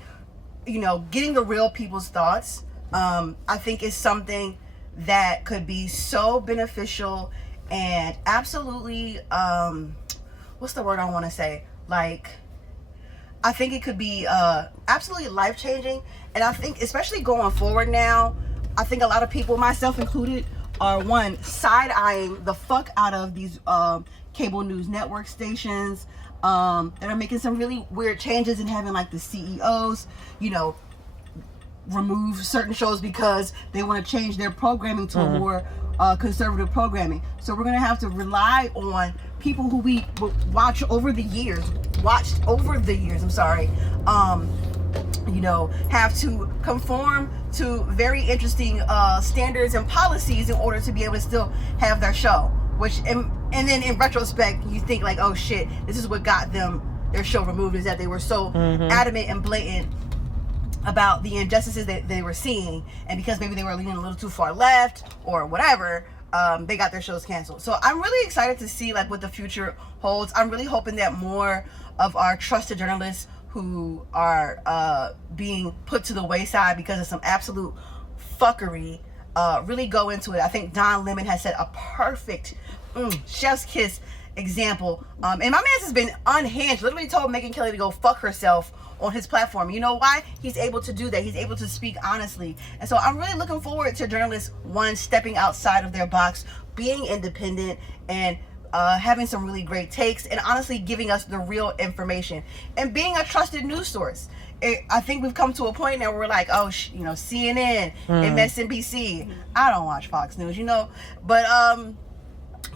the real people's thoughts, I think is something that could be so beneficial and absolutely, what's the word I want to say? Like, I think it could be absolutely life-changing. And I think, especially going forward now, I think a lot of people, myself included, are side-eyeing the fuck out of these cable news network stations that are making some really weird changes and having like the CEOs, you know, remove certain shows because they want to change their programming to a more conservative programming. So we're going to have to rely on people who we watched over the years, have to conform to very interesting standards and policies in order to be able to still have their show. Which and then in retrospect, you think like, oh shit, this is what got them their show removed, is that they were so adamant and blatant about the injustices that they were seeing, and because maybe they were leaning a little too far left or whatever, they got their shows canceled. So I'm really excited to see like what the future holds. I'm really hoping that more of our trusted journalists who are being put to the wayside because of some absolute fuckery really go into it. I think Don Lemon has set a perfect chef's kiss example. And my man has been unhinged, literally told Megyn Kelly to go fuck herself on his platform. You know why? He's able to do that. He's able to speak honestly. And so I'm really looking forward to journalists, one, stepping outside of their box, being independent, and having some really great takes, and honestly giving us the real information and being a trusted news source. I think we've come to a point now where we're like, oh, CNN, MSNBC. I don't watch Fox News, but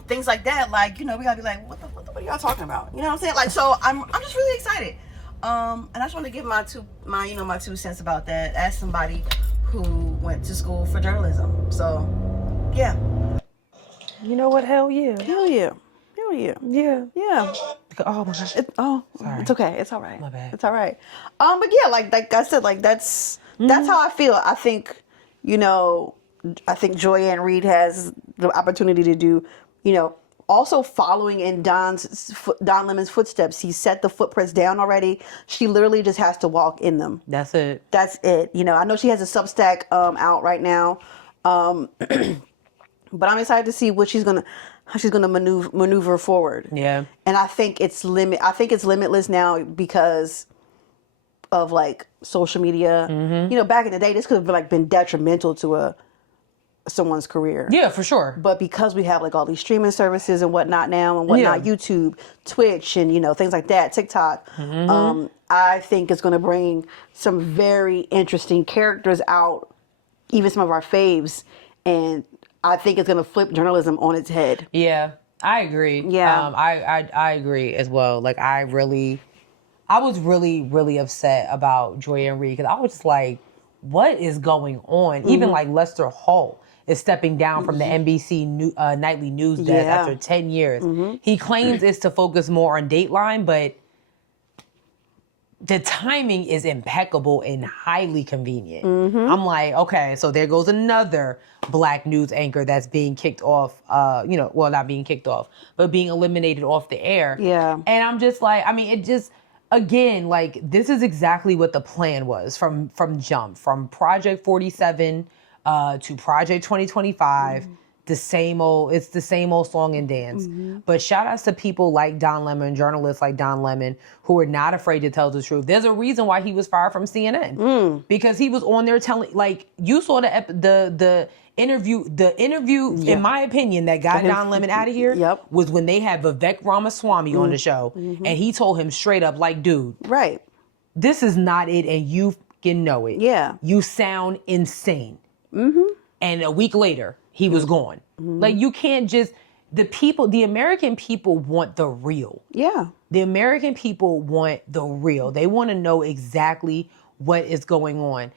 things like that, like, we gotta be like, what are y'all talking about? You know what I'm saying? Like, so I'm just really excited. And I just want to give my 2 cents about that as somebody who went to school for journalism. So, yeah. You know what? Hell yeah. Hell yeah. Hell yeah. Yeah. Yeah. Oh my gosh. Sorry. It's okay. It's all right. My bad. It's all right. But yeah, like I said, like that's how I feel. I think, I think Joy-Ann Reid has the opportunity to do, also following in Don Lemon's footsteps. He set the footprints down already. She literally just has to walk in them. That's it. That's it. I know she has a Substack out right now. But I'm excited to see how she's gonna maneuver forward. Yeah. And I think it's limitless now because of like social media. Back in the day, this could have been detrimental to someone's career. Yeah, for sure. But because we have like all these streaming services and whatnot now and whatnot, YouTube, Twitch, and things like that, TikTok, I think it's gonna bring some very interesting characters out, even some of our faves, and I think it's going to flip journalism on its head. Yeah, I agree. Yeah. I agree as well. Like, I was really, really upset about Joy-Ann Reid because I was just like, what is going on? Even like Lester Holt is stepping down from the NBC nightly news desk after 10 years. He claims it's to focus more on Dateline, but the timing is impeccable and highly convenient. I'm like, okay, so there goes another black news anchor that's being kicked off, not being kicked off, but being eliminated off the air. Yeah. And I'm just like, again, like, this is exactly what the plan was from jump, from Project 47 to Project 2025. It's the same old song and dance. But shout outs to people like Don Lemon, journalists like Don Lemon, who are not afraid to tell the truth. There's a reason why he was fired from CNN because he was on there telling, like, you saw the interview, in my opinion, that got Don Lemon out of here was when they had Vivek Ramaswamy on the show, and he told him straight up, like, dude, right, this is not it, and you can know it. Yeah, you sound insane. And a week later, he was gone. Like, you can't just, the American people want the real. Yeah. The American people want the real. They want to know exactly what is going on.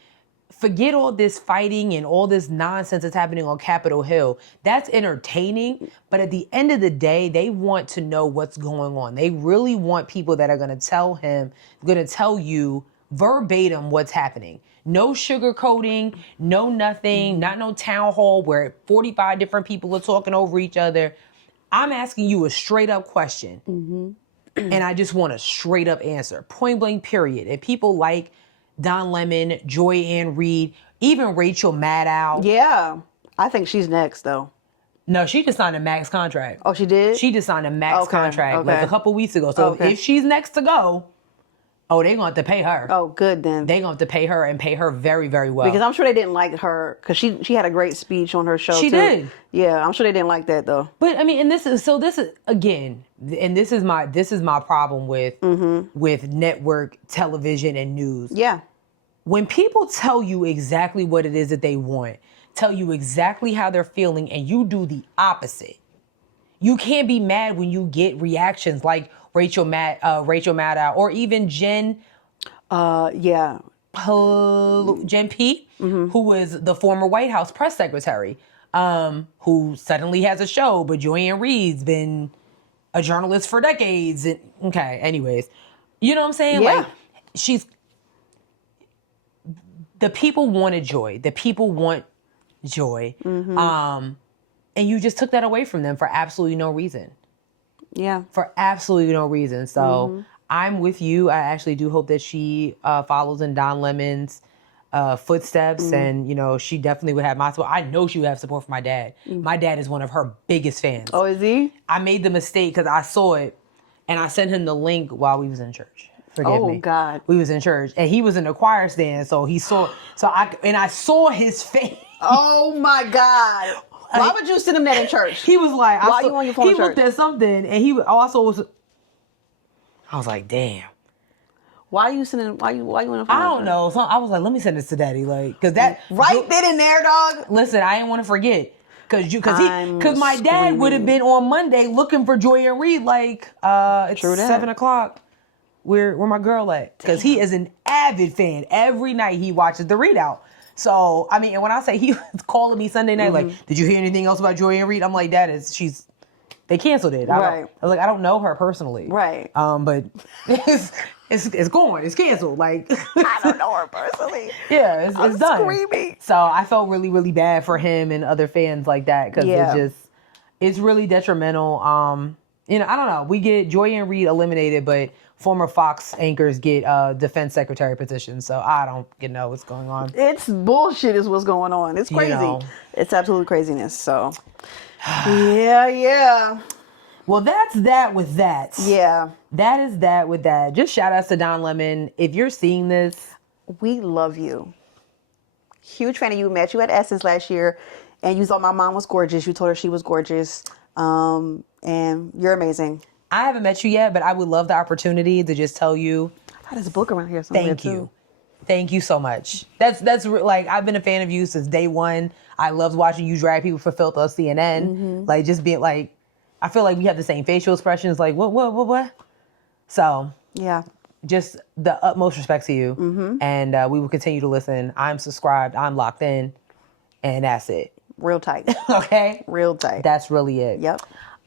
Forget all this fighting and all this nonsense that's happening on Capitol Hill. That's entertaining, but at the end of the day, they want to know what's going on. They really want people that are going to tell you verbatim what's happening. No sugarcoating, no nothing, not no town hall where 45 different people are talking over each other. I'm asking you a straight up question. And I just want a straight up answer. Point blank, period. And people like Don Lemon, Joy-Ann Reid, even Rachel Maddow. Yeah. I think she's next, though. No, she just signed a max contract. Oh, she did? She just signed a max contract like a couple weeks ago. So if she's next to go, they're going to have to pay her. Oh, good then. They're going to have to pay her and pay her very, very well. Because I'm sure they didn't like her because she had a great speech on her show. She did. Yeah, I'm sure they didn't like that though. But I mean, and this is again, and this is my problem with network television and news. Yeah. When people tell you exactly what it is that they want, tell you exactly how they're feeling, and you do the opposite, you can't be mad when you get reactions like Rachel Maddow or even Jen. Yeah. Jen P, who was the former White House press secretary, who suddenly has a show, but Joanne Reid's been a journalist for decades. And, okay, anyways. You know what I'm saying? Yeah. Like, the people wanted joy. The people want joy. And you just took that away from them for absolutely no reason. Yeah. For absolutely no reason. So I'm with you. I actually do hope that she follows in Don Lemon's footsteps, and she definitely would have my support. I know she would have support from my dad. My dad is one of her biggest fans. Oh, is he? I made the mistake because I saw it, and I sent him the link while we was in church. Forgive me. Oh God. We was in church, and he was in the choir stand, so he saw. I saw his face. Oh my God. Why would you send him that in church? He was like, Why you on your phone he in church? looked at something, and he also was. I was like, damn. Why you sending? Why you on the phone? I don't know. So I was like, let me send this to Daddy, like, cause that Right then and there, dog. Listen, I didn't want to forget, cause I'm my dad would have screaming. been on Monday looking for Joy and Reid, like, it's True that. 7:00. Where my girl at? Cause he is an avid fan. Every night he watches the readout. So I mean, and when I say he was calling me Sunday night, like, did you hear anything else about Joy and Reid? I'm like, they canceled it. I was like, I don't know her personally. Right. But it's gone. It's canceled. Like, I don't know her personally. yeah, it's done. Screaming. So I felt really, really bad for him and other fans like that, because it's really detrimental. I don't know. We get Joy and Reid eliminated, but former Fox anchors get defense secretary positions. So I don't know what's going on. It's bullshit is what's going on. It's crazy. It's absolute craziness. So yeah. Well, that's that with that. Yeah. That is that with that. Just shout outs to Don Lemon. If you're seeing this, we love you. Huge fan of you. Met you at Essence last year, and you thought my mom was gorgeous. You told her she was gorgeous. And you're amazing. I haven't met you yet, but I would love the opportunity to just tell you. I got this book around here somewhere. Thank you. Thank you so much. That's like, I've been a fan of you since day one. I loved watching you drag people for filth on CNN. Like, just being like, I feel like we have the same facial expressions. Like, what? So yeah, just the utmost respect to you. And we will continue to listen. I'm subscribed. I'm locked in. And that's it. Real tight. Okay? Real tight. That's really it. Yep.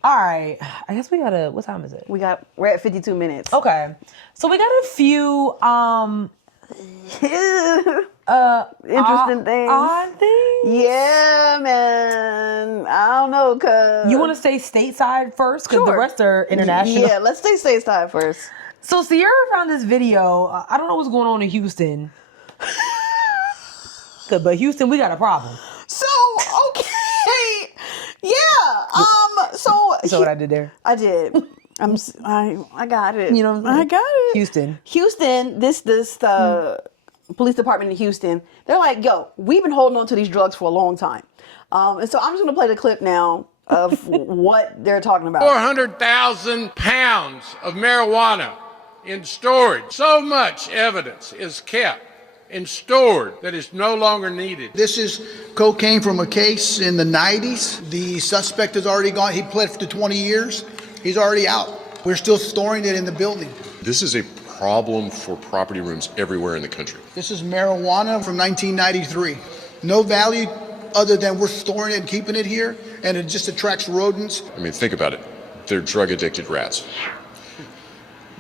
All right. I guess we gotta, what time is it? We're at 52 minutes. Okay. So we got a few interesting things. Odd things? Yeah, man. I don't know, cuz. You want to stay stateside first? Because the rest are international. Yeah, let's stay stateside first. So Sierra found this video. I don't know what's going on in Houston. But Houston, we got a problem. So, okay. Yeah. So what I did there? I did. I got it. You know what I'm saying? I got it. Houston. This police department in Houston, they're like, yo, we've been holding on to these drugs for a long time. And so I'm just going to play the clip now of what they're talking about. 400,000 pounds of marijuana in storage. So much evidence is kept and stored that is no longer needed. This is cocaine from a case in the 90s. The suspect is already gone. He pled to 20 years. He's already out. We're still storing it in the building. This is a problem for property rooms everywhere in the country. This is marijuana from 1993. No value other than we're storing it and keeping it here, and it just attracts rodents. I mean, think about it. They're drug-addicted rats.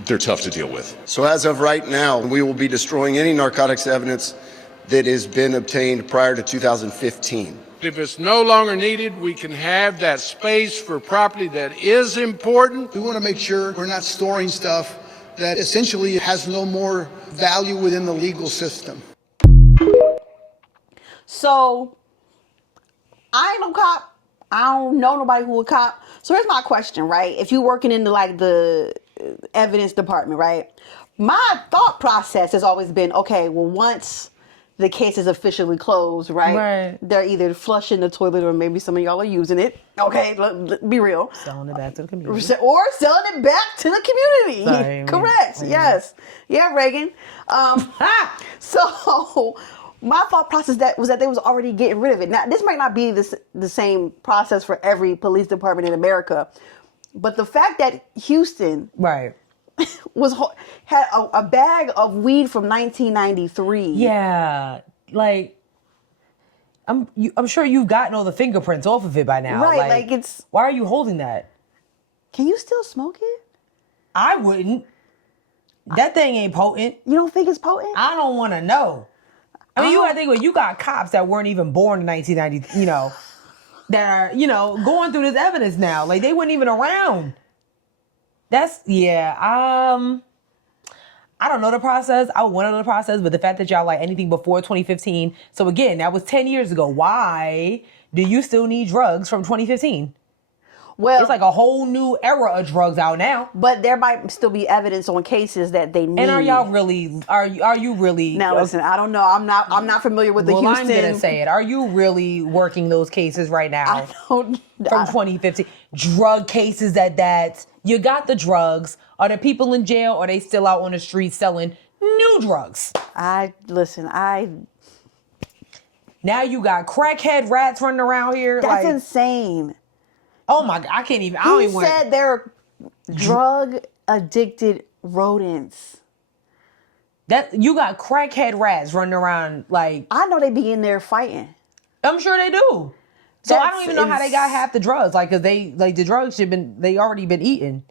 They're tough to deal with. So as of right now, we will be destroying any narcotics evidence that has been obtained prior to 2015. If it's no longer needed, we can have that space for property that is important. We want to make sure we're not storing stuff that essentially has no more value within the legal system. So, I ain't no cop. I don't know nobody who would cop. So here's my question, right? If you're working in the evidence department, right? My thought process has always been, okay, well, once the case is officially closed, right? They're either flushing the toilet or maybe some of y'all are using it. Okay, be real. Selling it back to the community. Or selling it back to the community. Sorry, Correct. Yes. Yeah, Reagan. So my thought process was that they was already getting rid of it. Now, this might not be the same process for every police department in America, but the fact that Houston had a bag of weed from 1993. Yeah, like I'm sure you've gotten all the fingerprints off of it by now. Right, like it's. Why are you holding that? Can you still smoke it? I wouldn't. That thing ain't potent. You don't think it's potent? I don't want to know. I mean, you gotta think, you got cops that weren't even born in 1990, that are, going through this evidence now. Like, they weren't even around. I don't know the process. I want to know the process, but the fact that y'all like anything before 2015. So again, that was 10 years ago. Why do you still need drugs from 2015? Well, it's like a whole new era of drugs out now. But there might still be evidence on cases that they need. And are y'all really? Are you really? Now listen, I don't know. I'm not familiar with the Houston. I'm gonna say it. Are you really working those cases right now? From 2015, drug cases that you got the drugs. Are the people in jail? Or are they still out on the street selling new drugs? Now you got crackhead rats running around here. That's insane. Oh my God, I can't even. He said they're drug addicted rodents. That you got crackhead rats running around like. I know they be in there fighting. I'm sure they do. So I don't even know how they got half the drugs. Like, cause the drugs they already been eaten.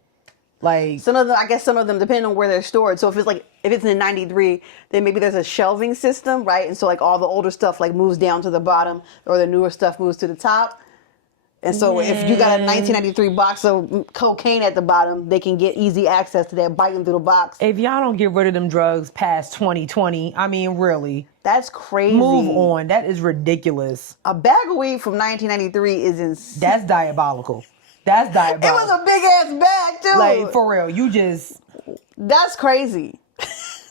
Like some of them depending on where they're stored. So if it's in 93, then maybe there's a shelving system, right? And so like all the older stuff like moves down to the bottom, or the newer stuff moves to the top. And so if you got a 1993 box of cocaine at the bottom, they can get easy access to that, biting through the box. If y'all don't get rid of them drugs past 2020, I mean, really. That's crazy. Move on. That is ridiculous. A bag of weed from 1993 is insane. That's diabolical. That's diabolical. It was a big ass bag, too. Like, for real. That's crazy.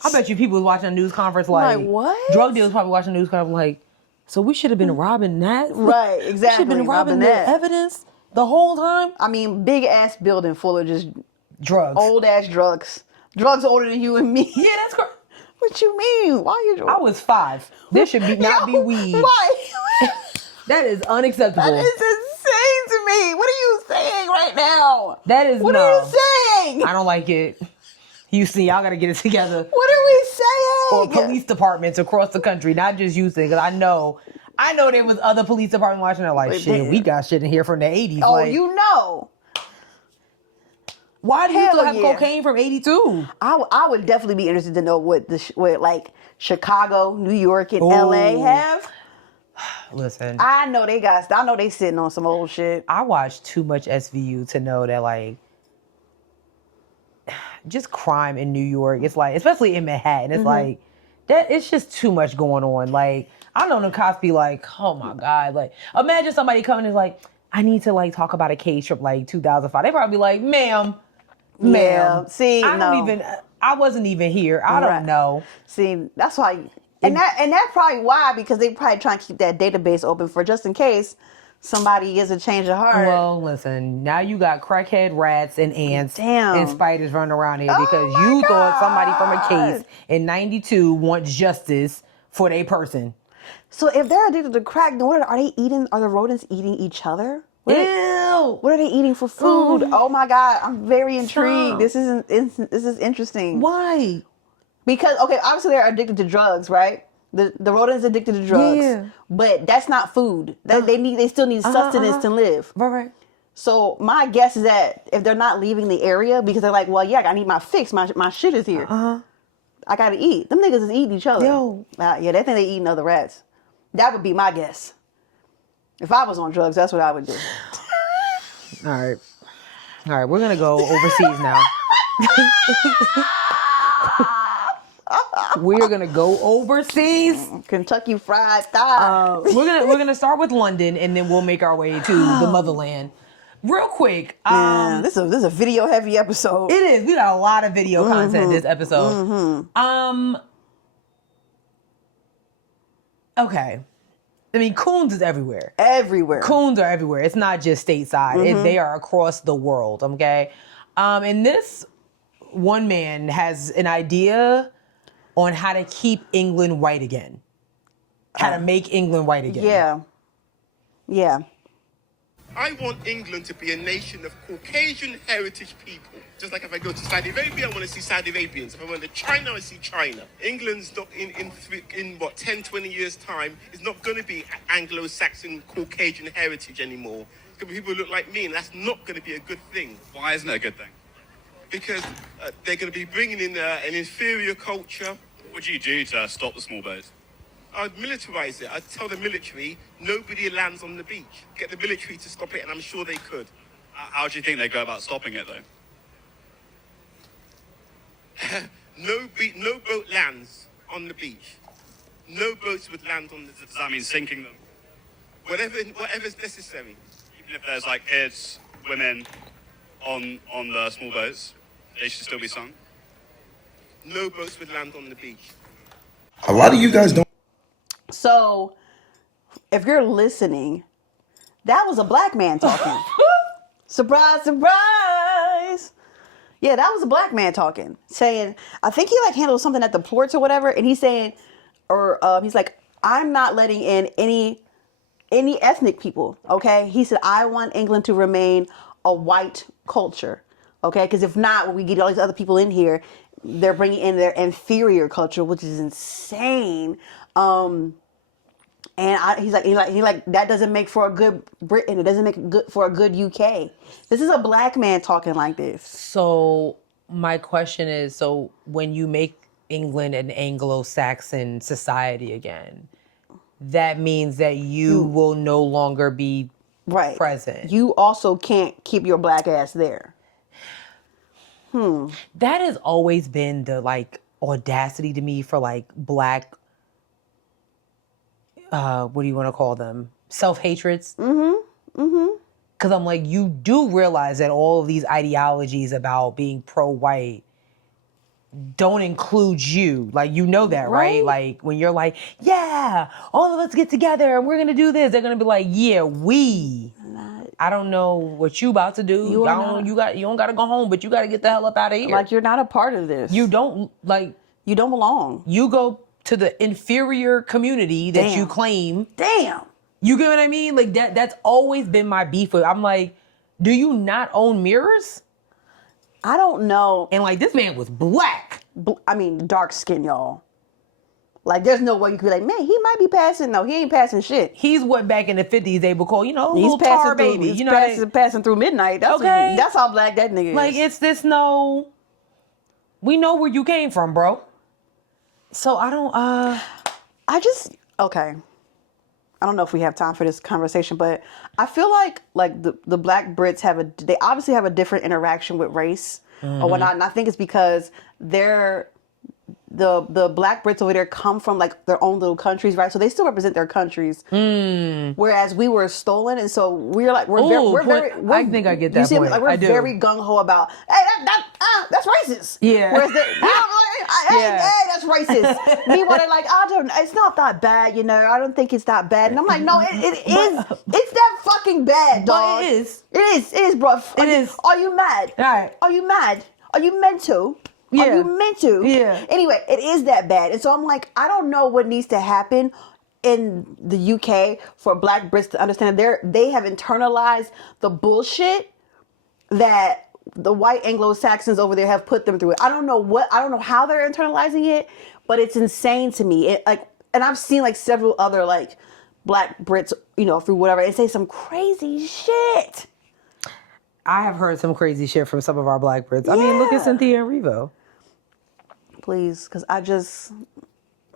I bet you people was watching a news conference like what? Drug dealers probably watching a news conference like, so we should have been robbing that? Right, exactly. We should have been robbing the evidence the whole time? I mean, big ass building full of just drugs. Old ass drugs. Drugs older than you and me. Yeah, that's correct. What you mean? Why you drunk? I was 5. This should be not be weed. Why? That is unacceptable. That is insane to me. What are you saying right now? That is What are you saying? I don't like it. Houston, y'all got to get it together. What are we saying? Or police departments across the country, not just Houston, because I know there was other police departments watching. They're like, shit, we got shit in here from the 80s. Oh, like, you know. Why do you still have cocaine from 82? I would definitely be interested to know what like Chicago, New York, and LA have. Listen, I know they sitting on some old shit. I watched too much SVU to know that like just crime in New York. It's like, especially in Manhattan, it's like that. It's just too much going on. Like I know the cops be like, oh my God, like imagine somebody coming and is like, I need to like talk about a case from like 2005. They probably be like, ma'am. See, I wasn't even here. I don't know. See, that's why, and that's probably why, because they probably trying to keep that database open for just in case somebody gets a change of heart. Well, listen, now you got crackhead rats and ants and spiders running around here because thought somebody from a case in 92 wants justice for their person. So if they're addicted to crack, then what are they eating? Are the rodents eating each other? Ew. What are they eating for food? Oh my God, I'm very intrigued. This is interesting. Why? Because obviously they're addicted to drugs, right? The rodent's addicted to drugs, but that's not food. They still need sustenance to live. Right. So my guess is that if they're not leaving the area because they're like, well, yeah, I need my fix. My shit is here. I gotta eat. Them niggas is eating each other. They think they eating other rats. That would be my guess. If I was on drugs, that's what I would do. All right, we're gonna go overseas now. We're gonna go overseas. Kentucky Fried Thigh. We're gonna start with London, and then we'll make our way to the motherland. Real quick, this is a video heavy episode. It is. We got a lot of video content this episode. Okay. I mean, coons is everywhere. Everywhere. Coons are everywhere. It's not just stateside. They are across the world, okay? And this one man has an idea on how to keep England white again. How to make England white again. Yeah. I want England to be a nation of Caucasian heritage people. Just like if I go to Saudi Arabia, I want to see Saudi Arabians. If I went to China, I see China. England's not in what, 10, 20 years' time, is not going to be Anglo-Saxon Caucasian heritage anymore. It's going to be people who look like me, and that's not going to be a good thing. Why isn't it a good thing? Because they're going to be bringing in an inferior culture. What would you do to stop the small boats? I'd militarize it. I'd tell the military nobody lands on the beach. Get the military to stop it, and I'm sure they could. How do you think they go about stopping it, though? No boat lands on the beach. No boats would land on the beach. Does that mean sinking them? Whatever's necessary. Even if there's like kids, women on the small boats, they should still be sunk? No boats would land on the beach. A lot of you guys don't. So, if you're listening, that was a black man talking. Surprise, surprise. Yeah, that was a black man talking, saying, I think he like handled something at the ports or whatever, and he's saying, he's like, I'm not letting in any ethnic people, okay? He said, I want England to remain a white culture, okay? Because if not, when we get all these other people in here, they're bringing in their inferior culture, which is insane. And he's like, that doesn't make for a good Britain. It doesn't make good for a good UK. This is a black man talking like this. So my question is, so when you make England an Anglo-Saxon society again, that means that you will no longer be present. You also can't keep your black ass there. That has always been the like audacity to me for like black, what do you want to call them? Self-hatreds. Because I'm like, you do realize that all of these ideologies about being pro-white don't include you. Like, you know that, right? Like, when you're like, yeah, all of us get together and we're going to do this, they're going to be like, yeah, I don't know what you about to do. You don't got to go home, but you got to get the hell up out of here. Like, you're not a part of this. You don't belong. You go to the inferior community that you claim. Damn. You get what I mean? Like, that's always been my beef with. I'm like, do you not own mirrors? I don't know. And like, this man was black. Dark skin, y'all. Like, there's no way you could be like, man, he might be passing. No, he ain't passing shit. He's what back in the 50s they would call, a little tar baby. He's passing through midnight. That's okay. That's how black that nigga is. Like, it's this we know where you came from, bro. So I don't, okay. I don't know if we have time for this conversation, but I feel like the black Brits they obviously have a different interaction with race or whatnot. And I think it's because the black Brits over there come from like their own little countries, right? So they still represent their countries. Whereas we were stolen, and so we're I think I get that. You see, point. like we're very gung ho about, hey, that's racist. Yeah. Whereas hey, that's racist. Meanwhile, they're like, it's not that bad, I don't think it's that bad. And I'm like, no, it is. It's that fucking bad, dog. But it is. It is, bro. It is. Are you mad? All right. Are you mad? Are you meant to? Yeah. Are you meant to? Yeah. Anyway, it is that bad. And so I'm like, I don't know what needs to happen in the UK for black Brits to understand they have internalized the bullshit that the white Anglo-Saxons over there have put them through. I don't know how they're internalizing it, but it's insane to me. And I've seen like several other like black Brits, through whatever, and say some crazy shit. I have heard some crazy shit from some of our black Brits. I mean, look at Cynthia and Revo. Please, because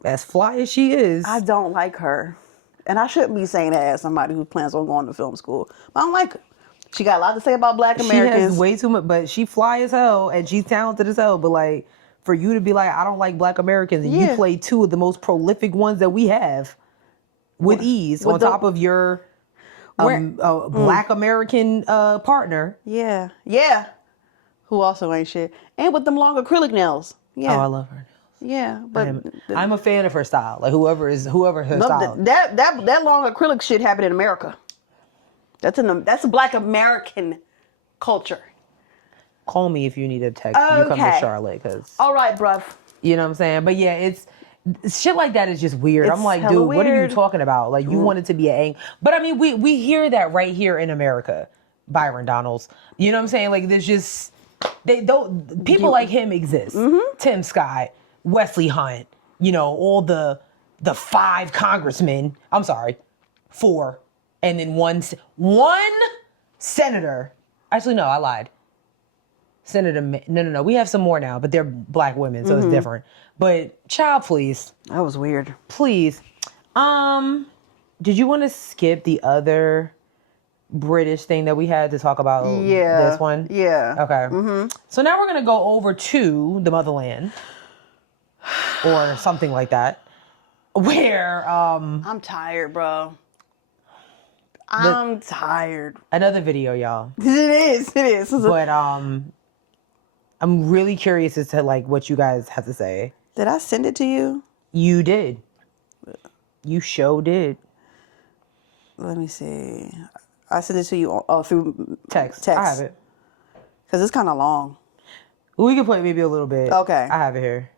as fly as she is, I don't like her. And I shouldn't be saying that as somebody who plans on going to film school. But I don't like her. She got a lot to say about black Americans. She has way too much, but she fly as hell and she's talented as hell. But like, for you to be like, I don't like black Americans, and you play two of the most prolific ones that we have with ease on top of your black American partner. Yeah. Yeah. Who also ain't shit. And with them long acrylic nails. Yeah. Oh, I love her nails. Yeah, but I'm a fan of her style. Like whoever her style. That long acrylic shit happened in America. That's a black American culture. Call me if you need a text. Okay. You come to Charlotte, cause all right, bruv. You know what I'm saying? But yeah, shit like that is just weird. It's I'm like, hella dude, what are you weird. talking about? Like, you wanted to be but I mean, we hear that right here in America, Byron Donalds. You know what I'm saying? Like, there's just people like him exist. Tim Scott, Wesley Hunt, you know, all the 5 congressmen. I'm sorry, 4, and then one senator. Actually, no, I lied. Senator, no. We have some more now, but they're black women, so it's different. But child, please. That was weird. Please. Did you want to skip the other British thing that we had to talk about? This one? Yeah. Okay. So now we're going to go over to the motherland or something like that, where I'm tired, bro. I'm tired. Another video, y'all. It is. But I'm really curious as to like what you guys have to say. Did I send it to you? You did. You sure did. Let me see. I sent it to you through text. I have it. Because it's kind of long. We can play maybe a little bit. Okay. I have it here.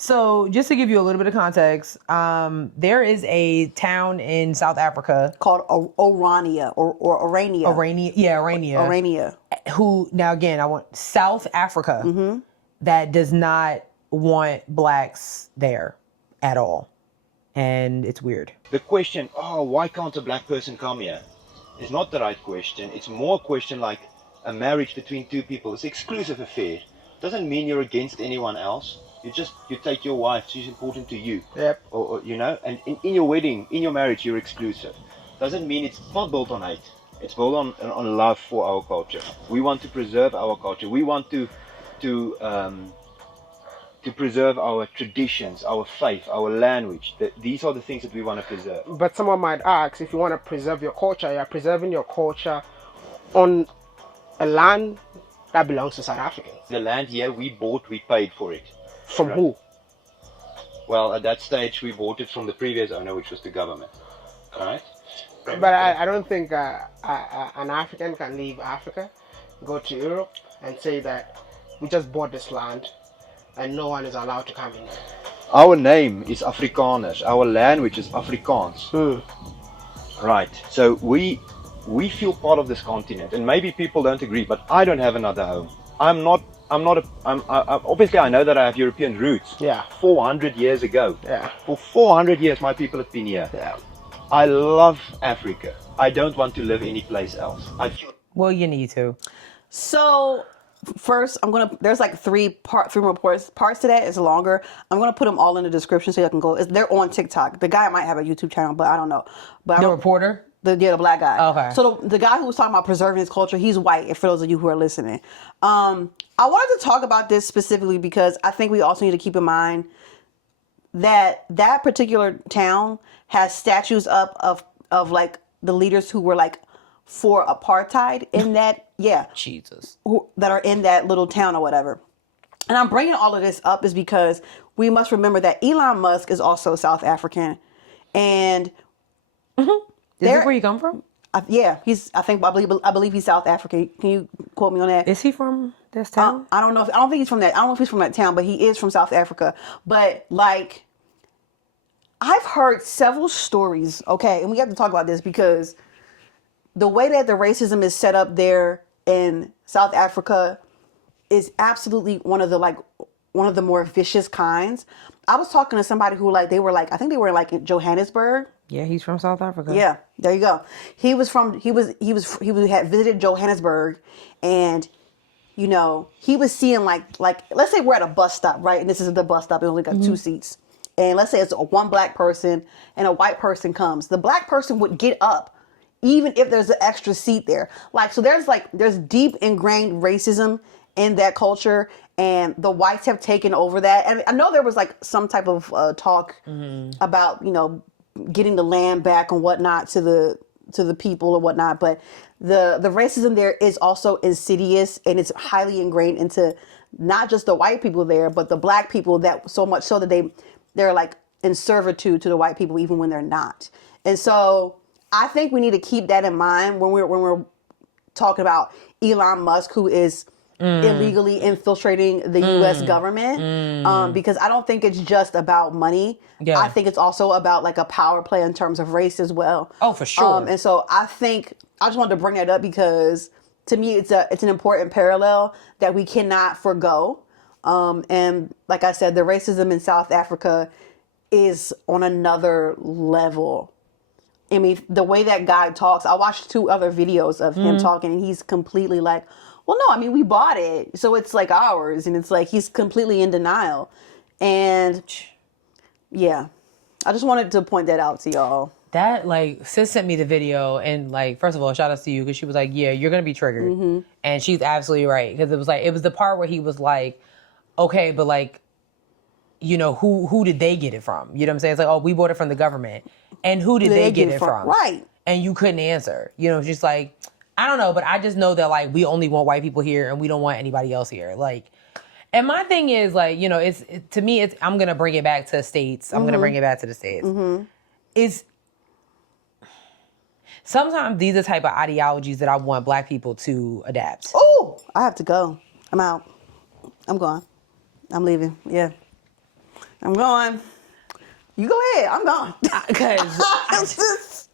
So just to give you a little bit of context, there is a town in South Africa called Orania or Orania. Orania. Who, now again, I want South Africa that does not want blacks there at all. And it's weird. The question, why can't a black person come here? Is not the right question. It's more a question like a marriage between 2 people. It's an exclusive affair. Doesn't mean you're against anyone else. You take your wife, she's important to you. Yep. Or you know, and in your wedding, in your marriage, you're exclusive. Doesn't mean it's not built on hate. It's built on love for our culture. We want to preserve our culture. We want to preserve our traditions, our faith, our language. These are the things that we want to preserve. But someone might ask, if you want to preserve your culture, you're preserving your culture on a land that belongs to South Africans. The land here we bought, we paid for it. From who? Well, at that stage, we bought it from the previous owner, which was the government. All right? But I don't think an African can leave Africa, go to Europe, and say that we just bought this land and no one is allowed to come in. Our name is Afrikaners. Our language is Afrikaans. Right. So we feel part of this continent, and maybe people don't agree, but I don't have another home. Obviously I know that I have European roots. Yeah. 400 years ago. Yeah. For 400 years my people have been here. Yeah. I love Africa. I don't want to live anyplace else. Well, you need to. So first, there's like three more parts to that. It's longer. I'm gonna put them all in the description so you can go. They're on TikTok. The guy might have a YouTube channel, but I don't know. But the reporter. The black guy. Okay. So the guy who was talking about preserving his culture, he's white. For those of you who are listening, I wanted to talk about this specifically because I think we also need to keep in mind that particular town has statues up of like the leaders who were like for apartheid in that Jesus that are in that little town or whatever. And I'm bringing all of this up is because we must remember that Elon Musk is also South African, and is this where you come from? Yeah, I believe he's South African. Can you quote me on that? Is he from this town? I don't know. I don't think he's from that. I don't know if he's from that town, but he is from South Africa. But like, I've heard several stories. Okay, and we have to talk about this because the way that the racism is set up there in South Africa is absolutely one of the more vicious kinds. I was talking to somebody who I think they were like in Johannesburg. Yeah, he's from South Africa. Yeah, there you go. He had visited Johannesburg, and he was seeing like let's say we're at a bus stop, right? And this is the bus stop. It only got 2 seats, and let's say it's one black person and a white person comes. The black person would get up, even if there's an extra seat there. Like, so there's deep ingrained racism in that culture, and the whites have taken over that. And I know there was like some type of talk about getting the land back and whatnot to the people or whatnot, but the racism there is also insidious, and it's highly ingrained into not just the white people there, but the black people, that so much so that they're like in servitude to the white people even when they're not. And so I think we need to keep that in mind when we're talking about Elon Musk, who is illegally infiltrating the U.S. government, because I don't think it's just about money. Yeah. I think it's also about like a power play in terms of race as well. Oh, for sure. And so I think I just wanted to bring that up because to me it's an important parallel that we cannot forgo. And like I said, the racism in South Africa is on another level. I mean, the way that guy talks, I watched 2 other videos of him talking, and he's completely like, well, no, I mean, we bought it, so it's like ours. And it's like, he's completely in denial. And yeah, I just wanted to point that out to y'all. That, like, sis sent me the video, and, like, first of all, shout out to you, because she was like, yeah, you're going to be triggered. And she's absolutely right, because it was the part where he was like, okay, but, like, you know, who did they get it from? You know what I'm saying? It's like, oh, we bought it from the government. And who did they get it from? Right. And you couldn't answer. You know, she's like, I don't know, but I just know that, like, we only want white people here and we don't want anybody else here. Like, and my thing is, like, you know, to me, I'm going to bring it back to states. I'm going to bring it back to the states. It's sometimes these are the type of ideologies that I want black people to adapt. Oh, I have to go. I'm out. I'm going. I'm leaving. Yeah. I'm going. You go ahead. I'm gone. Because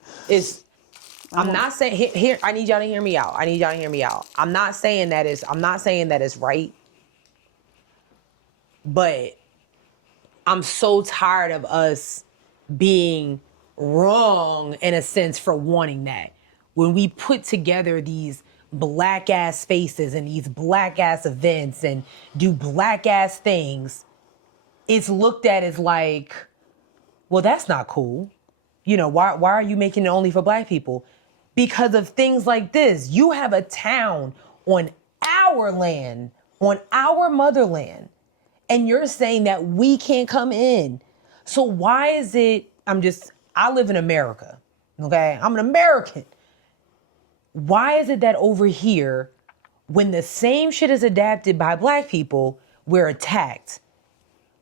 I'm not saying here. I need y'all to hear me out. I'm not saying that it's right, but I'm so tired of us being wrong in a sense for wanting that. When we put together these black ass spaces and these black ass events and do black ass things, it's looked at as like, well, that's not cool. You know, why are you making it only for black people? Because of things like this. You have a town on our land, on our motherland, and you're saying that we can't come in. So why is it, I live in America, okay? I'm an American. Why is it that over here, when the same shit is adapted by black people, we're attacked?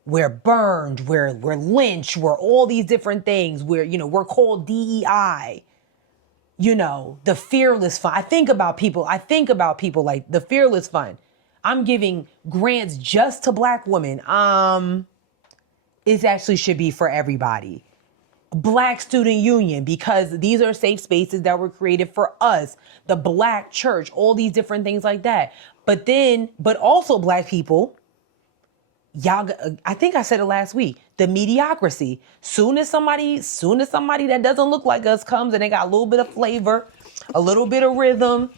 We're burned, we're lynched, we're all these different things. We're called DEI. You know, the Fearless Fund. I think about people like the Fearless Fund. I'm giving grants just to black women. It actually should be for everybody. Black Student Union, because these are safe spaces that were created for us. The Black Church, all these different things like that. But also black people, y'all, I think I said it last week, the mediocrity. Soon as somebody that doesn't look like us comes and they got a little bit of flavor, a little bit of rhythm,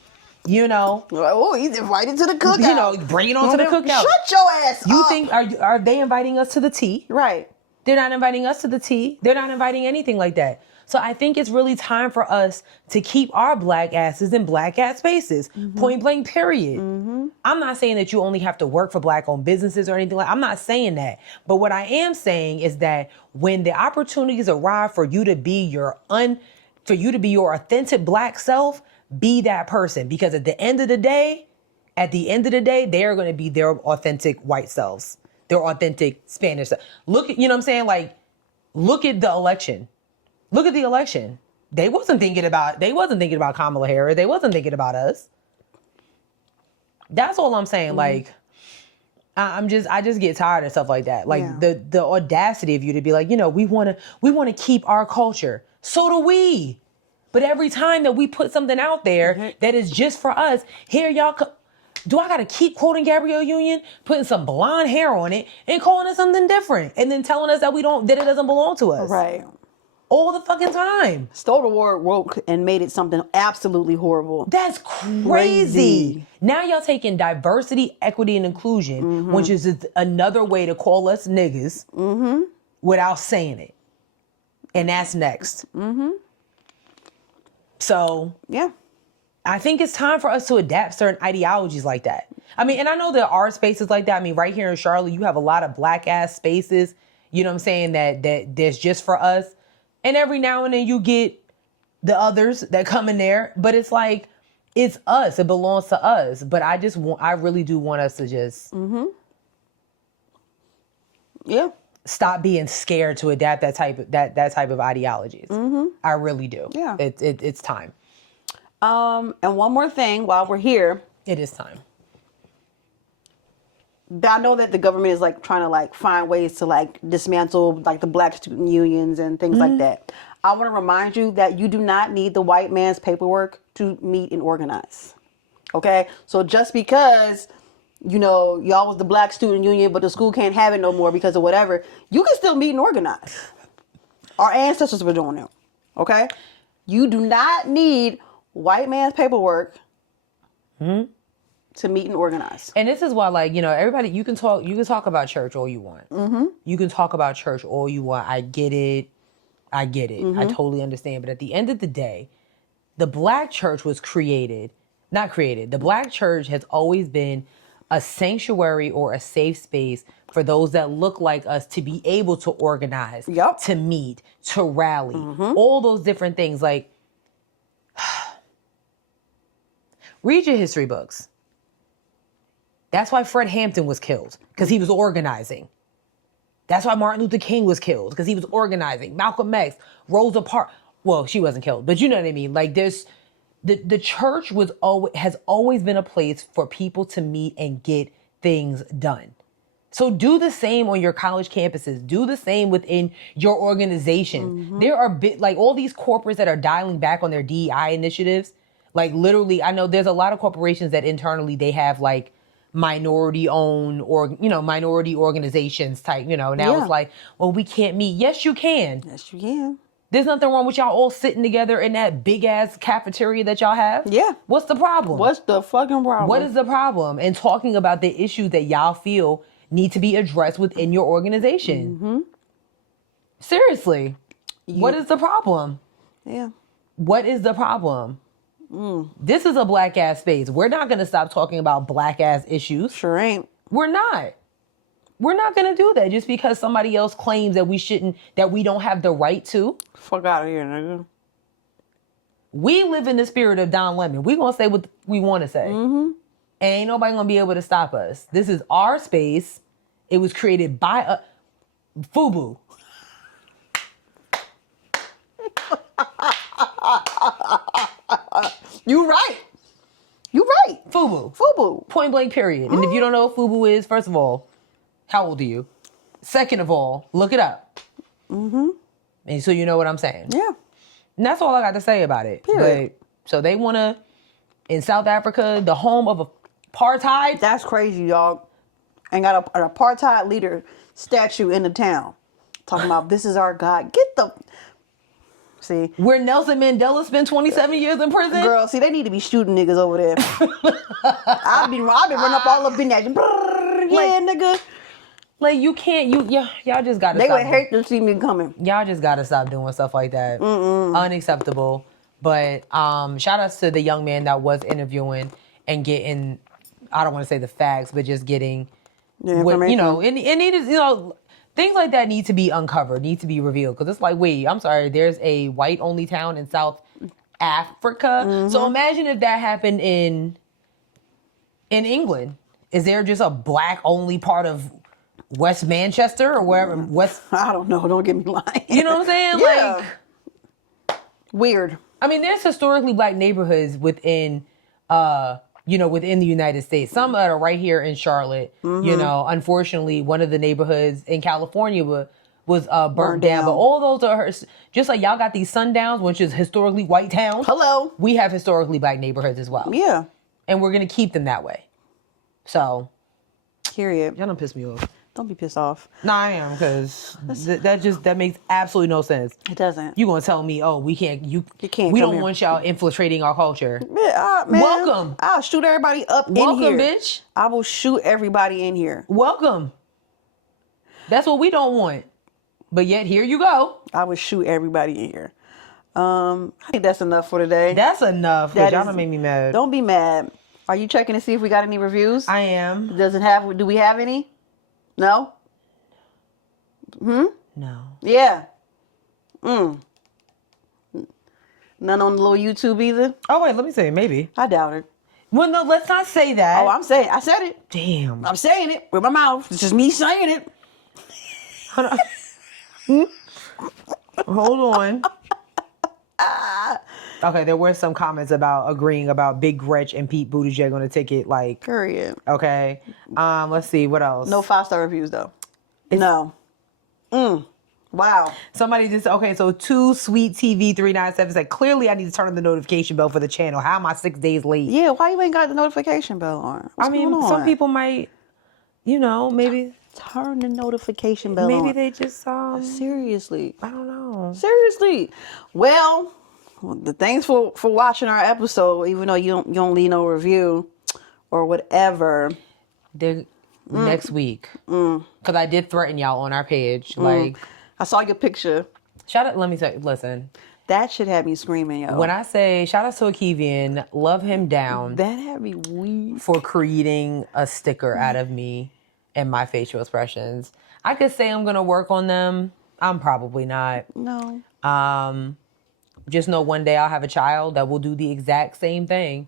you know. Oh, he's invited to the cookout. You know, bring it on to the cookout. Shut your ass up. You think, are they inviting us to the tea? Right. They're not inviting us to the tea. They're not inviting anything like that. So I think it's really time for us to keep our black asses in black ass spaces. Point blank, period. I'm not saying that you only have to work for black owned businesses or anything like that. I'm not saying that. But what I am saying is that when the opportunities arrive for you to be your authentic black self, be that person. Because at the end of the day, they are going to be their authentic white selves. Their authentic Spanish self. Look at, you know what I'm saying? Like, look at the election. Look at the election. They wasn't thinking about Kamala Harris. They wasn't thinking about us. That's all I'm saying. Like, I just get tired of stuff like that. Like the audacity of you to be like, you know, we want to keep our culture. So do we. But every time that we put something out there that is just for us, here y'all do I gotta keep quoting Gabrielle Union, putting some blonde hair on it and calling it something different and then telling us that it doesn't belong to us. Right. All the fucking time. Stole the word woke and made it something absolutely horrible. That's crazy. Now y'all taking diversity, equity, and inclusion, which is another way to call us niggas without saying it. And that's next. So, yeah. I think it's time for us to adapt certain ideologies like that. I mean, and I know there are spaces like that. I mean, right here in Charlotte, you have a lot of black ass spaces, you know what I'm saying, that there's just for us. And every now and then you get the others that come in there, but it's like, it's us, it belongs to us. But I really do want us to just stop being scared to adapt that type of ideologies. I really do. Yeah. It's time. And one more thing while we're here. It is time. I know that the government is like trying to like find ways to like dismantle like the black student unions and things like that. I want to remind you that you do not need the white man's paperwork to meet and organize. Okay? So just because, you know, y'all was the black student union, but the school can't have it no more because of whatever, you can still meet and organize. Our ancestors were doing it. Okay? You do not need white man's paperwork to meet and organize. And this is why, like, you know, everybody, you can talk about church all you want. You can talk about church all you want. I get it. I totally understand. But at the end of the day, the black church was not created. The black church has always been a sanctuary or a safe space for those that look like us to be able to organize, to meet, to rally, all those different things. Like, read your history books. That's why Fred Hampton was killed, because he was organizing. That's why Martin Luther King was killed, because he was organizing. Malcolm X, Rosa Parks. Well, she wasn't killed, but you know what I mean. Like, there's the church has always been a place for people to meet and get things done. So do the same on your college campuses. Do the same within your organization. There are like all these corporates that are dialing back on their DEI initiatives. Like literally, I know there's a lot of corporations that internally they have like minority owned or, you know, minority organizations type, you know, now it's like, well, we can't meet. Yes, you can. Yes, you can. There's nothing wrong with y'all all sitting together in that big ass cafeteria that y'all have. Yeah. What's the problem? What's the fucking problem? What is the problem? And talking about the issues that y'all feel need to be addressed within your organization. Seriously. What is the problem? Yeah. What is the problem? This is a black ass space. We're not going to stop talking about black ass issues. Sure ain't. We're not. We're not going to do that just because somebody else claims that we shouldn't, that we don't have the right to. Fuck out of here, nigga. We live in the spirit of Don Lemon. We going to say what we want to say. And ain't nobody going to be able to stop us. This is our space. It was created by FUBU. You right. You right. FUBU. FUBU. Point blank period. And if you don't know what FUBU is, first of all, how old are you? Second of all, look it up. And so you know what I'm saying. Yeah. And that's all I got to say about it. Period. But, so they want to, in South Africa, the home of apartheid. That's crazy, y'all. And got an apartheid leader statue in the town. Talking about this is our God. Get the... See, where Nelson Mandela spent 27 years in prison. Girl, see, they need to be shooting niggas over there. I've been running up all up in that. Yeah, nigga. Like you can't, y'all just gotta. They stop would hate to see me coming. Y'all just gotta stop doing stuff like that. Unacceptable. But shout outs to the young man that was interviewing and getting, I don't want to say the facts, but just getting, what, you know, and it is, you know. Things like that need to be uncovered, need to be revealed. Because it's like, wait, I'm sorry, there's a white-only town in South Africa. So imagine if that happened in England. Is there just a black-only part of West Manchester or wherever? West? I don't know. Don't get me lying. You know what I'm saying? Yeah. Like, weird. I mean, there's historically black neighborhoods within within the United States. Some that are right here in Charlotte. You know, unfortunately, one of the neighborhoods in California was burnt down. But all those are just like y'all got these sundowns, which is historically white towns. Hello. We have historically black neighborhoods as well. Yeah. And we're gonna keep them that way. So, period. Y'all don't piss me off. Don't be pissed off. Nah, I am, because that makes absolutely no sense. It doesn't. You gonna tell me, oh, we can't, we come don't here. want y'all infiltrating our culture. Yeah, man. Welcome. I'll shoot everybody up in Welcome, here. bitch. I will shoot everybody in here. Welcome. That's what we don't want. But yet, here you go. I would shoot everybody in here. I think that's enough for today. That's enough, because y'all done made me mad. Don't be mad. Are you checking to see if we got any reviews? I am. Do we have any? No? No. Yeah. None on the little YouTube either? Oh, wait, let me say maybe. I doubt it. Well, no, let's not say that. Oh, I said it. Damn. I'm saying it with my mouth. It's just me saying it. Hold on. Okay, there were some comments about agreeing about Big Gretch and Pete Buttigieg on the ticket. Like, period. Okay. Let's see what else. No 5-star reviews though. No. Wow. Somebody just so 2 Sweet TV 397 said clearly I need to turn on the notification bell for the channel. How am I 6 days late? Yeah, why you ain't got the notification bell on? What's going on? Some people might, maybe turn the notification bell on. Maybe they just seriously. I don't know. Seriously. Well, thanks for watching our episode, even though you don't leave no review or whatever. Next week, because I did threaten y'all on our page. Like, I saw your picture. Shout out. Let me say, listen. That shit had me screaming, yo. When I say shout out to Akivian, love him down. That had me weak for creating a sticker out of me and my facial expressions. I could say I'm gonna work on them. I'm probably not. No. Just know one day I'll have a child that will do the exact same thing,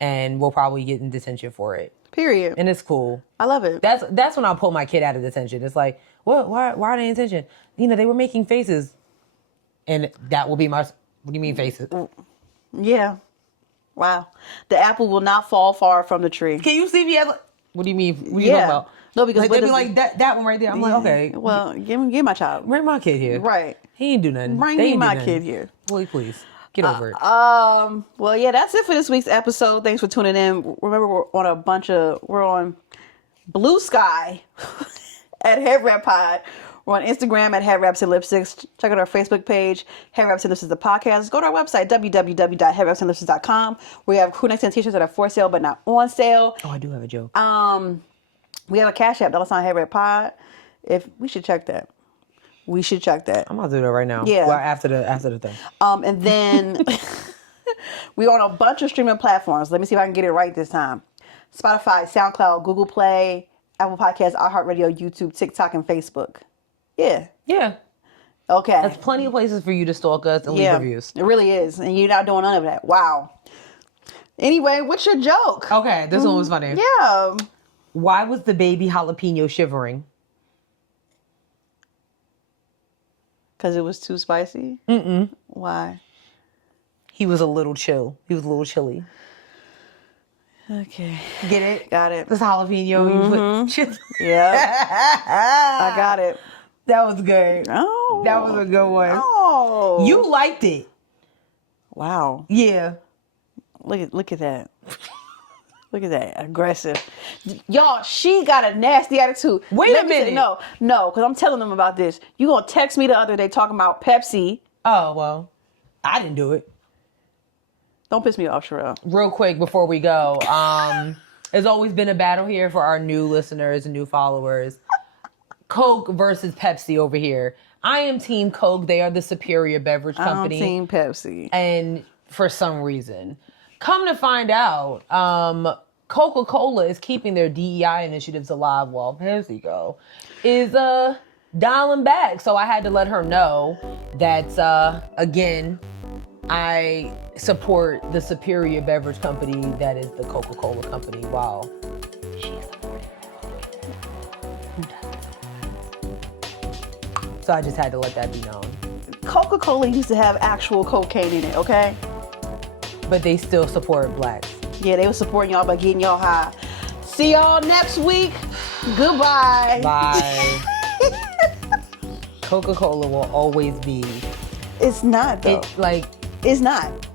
and we'll probably get in detention for it. Period. And it's cool. I love it. That's when I'll pull my kid out of detention. It's like, what? Why are they in detention? They were making faces, and that will be my. What do you mean faces? Yeah. Wow. The apple will not fall far from the tree. Can you see me? What do you mean? What are you talking about? No, because they'd be like that one right there. I'm like, okay. Well, give my child. Bring my kid here. Right. He ain't do nothing. Bring my kid here. Please. Get over it. Well, yeah, that's it for this week's episode. Thanks for tuning in. Remember, we're on Bluesky at Headwrappod. We're on Instagram at Headwraps and Lipsticks. Check out our Facebook page, Headwraps and Lipsticks, the podcast. Go to our website, www.headwrapsandlipsticks.com. We have crew next t-shirts that are for sale, but not on sale. Oh, I do have a joke. We have a Cashapp, $Headwrappod. We should check that. We should check that. I'm gonna do that right now. Yeah. Well, after the thing. And then we're on a bunch of streaming platforms. Let me see if I can get it right this time. Spotify, SoundCloud, Google Play, Apple Podcasts, iHeartRadio, YouTube, TikTok, and Facebook. Yeah. Yeah. Okay. There's plenty of places for you to stalk us and leave reviews. It really is. And you're not doing none of that. Wow. Anyway, what's your joke? Okay, this one was funny. Yeah. Why was the baby jalapeno shivering? Because it was too spicy? Mm-mm. Why? He was a little chill. He was a little chilly. Okay. Get it? Got it. This jalapeno. Yeah. I got it. That was good. Oh. That was a good one. Oh. You liked it. Wow. Yeah. Look at that. Look at that. Aggressive. Y'all, she got a nasty attitude. Wait a minute. No, because I'm telling them about this. You gonna text me the other day talking about Pepsi. Oh, well. I didn't do it. Don't piss me off, Sherelle. Real quick before we go. There's always been a battle here for our new listeners and new followers. Coke versus Pepsi over here. I am Team Coke. They are the superior beverage company. I'm Team Pepsi. And for some reason. Come to find out, Coca-Cola is keeping their DEI initiatives alive while PepsiCo is dialing back. So I had to let her know that, again, I support the superior beverage company that is the Coca-Cola company while she's So I just had to let that be known. Coca-Cola used to have actual cocaine in it, okay? But they still support blacks. Yeah, they were supporting y'all by getting y'all high. See y'all next week. Goodbye. Bye. Coca-Cola will always be. It's not, though. It's not.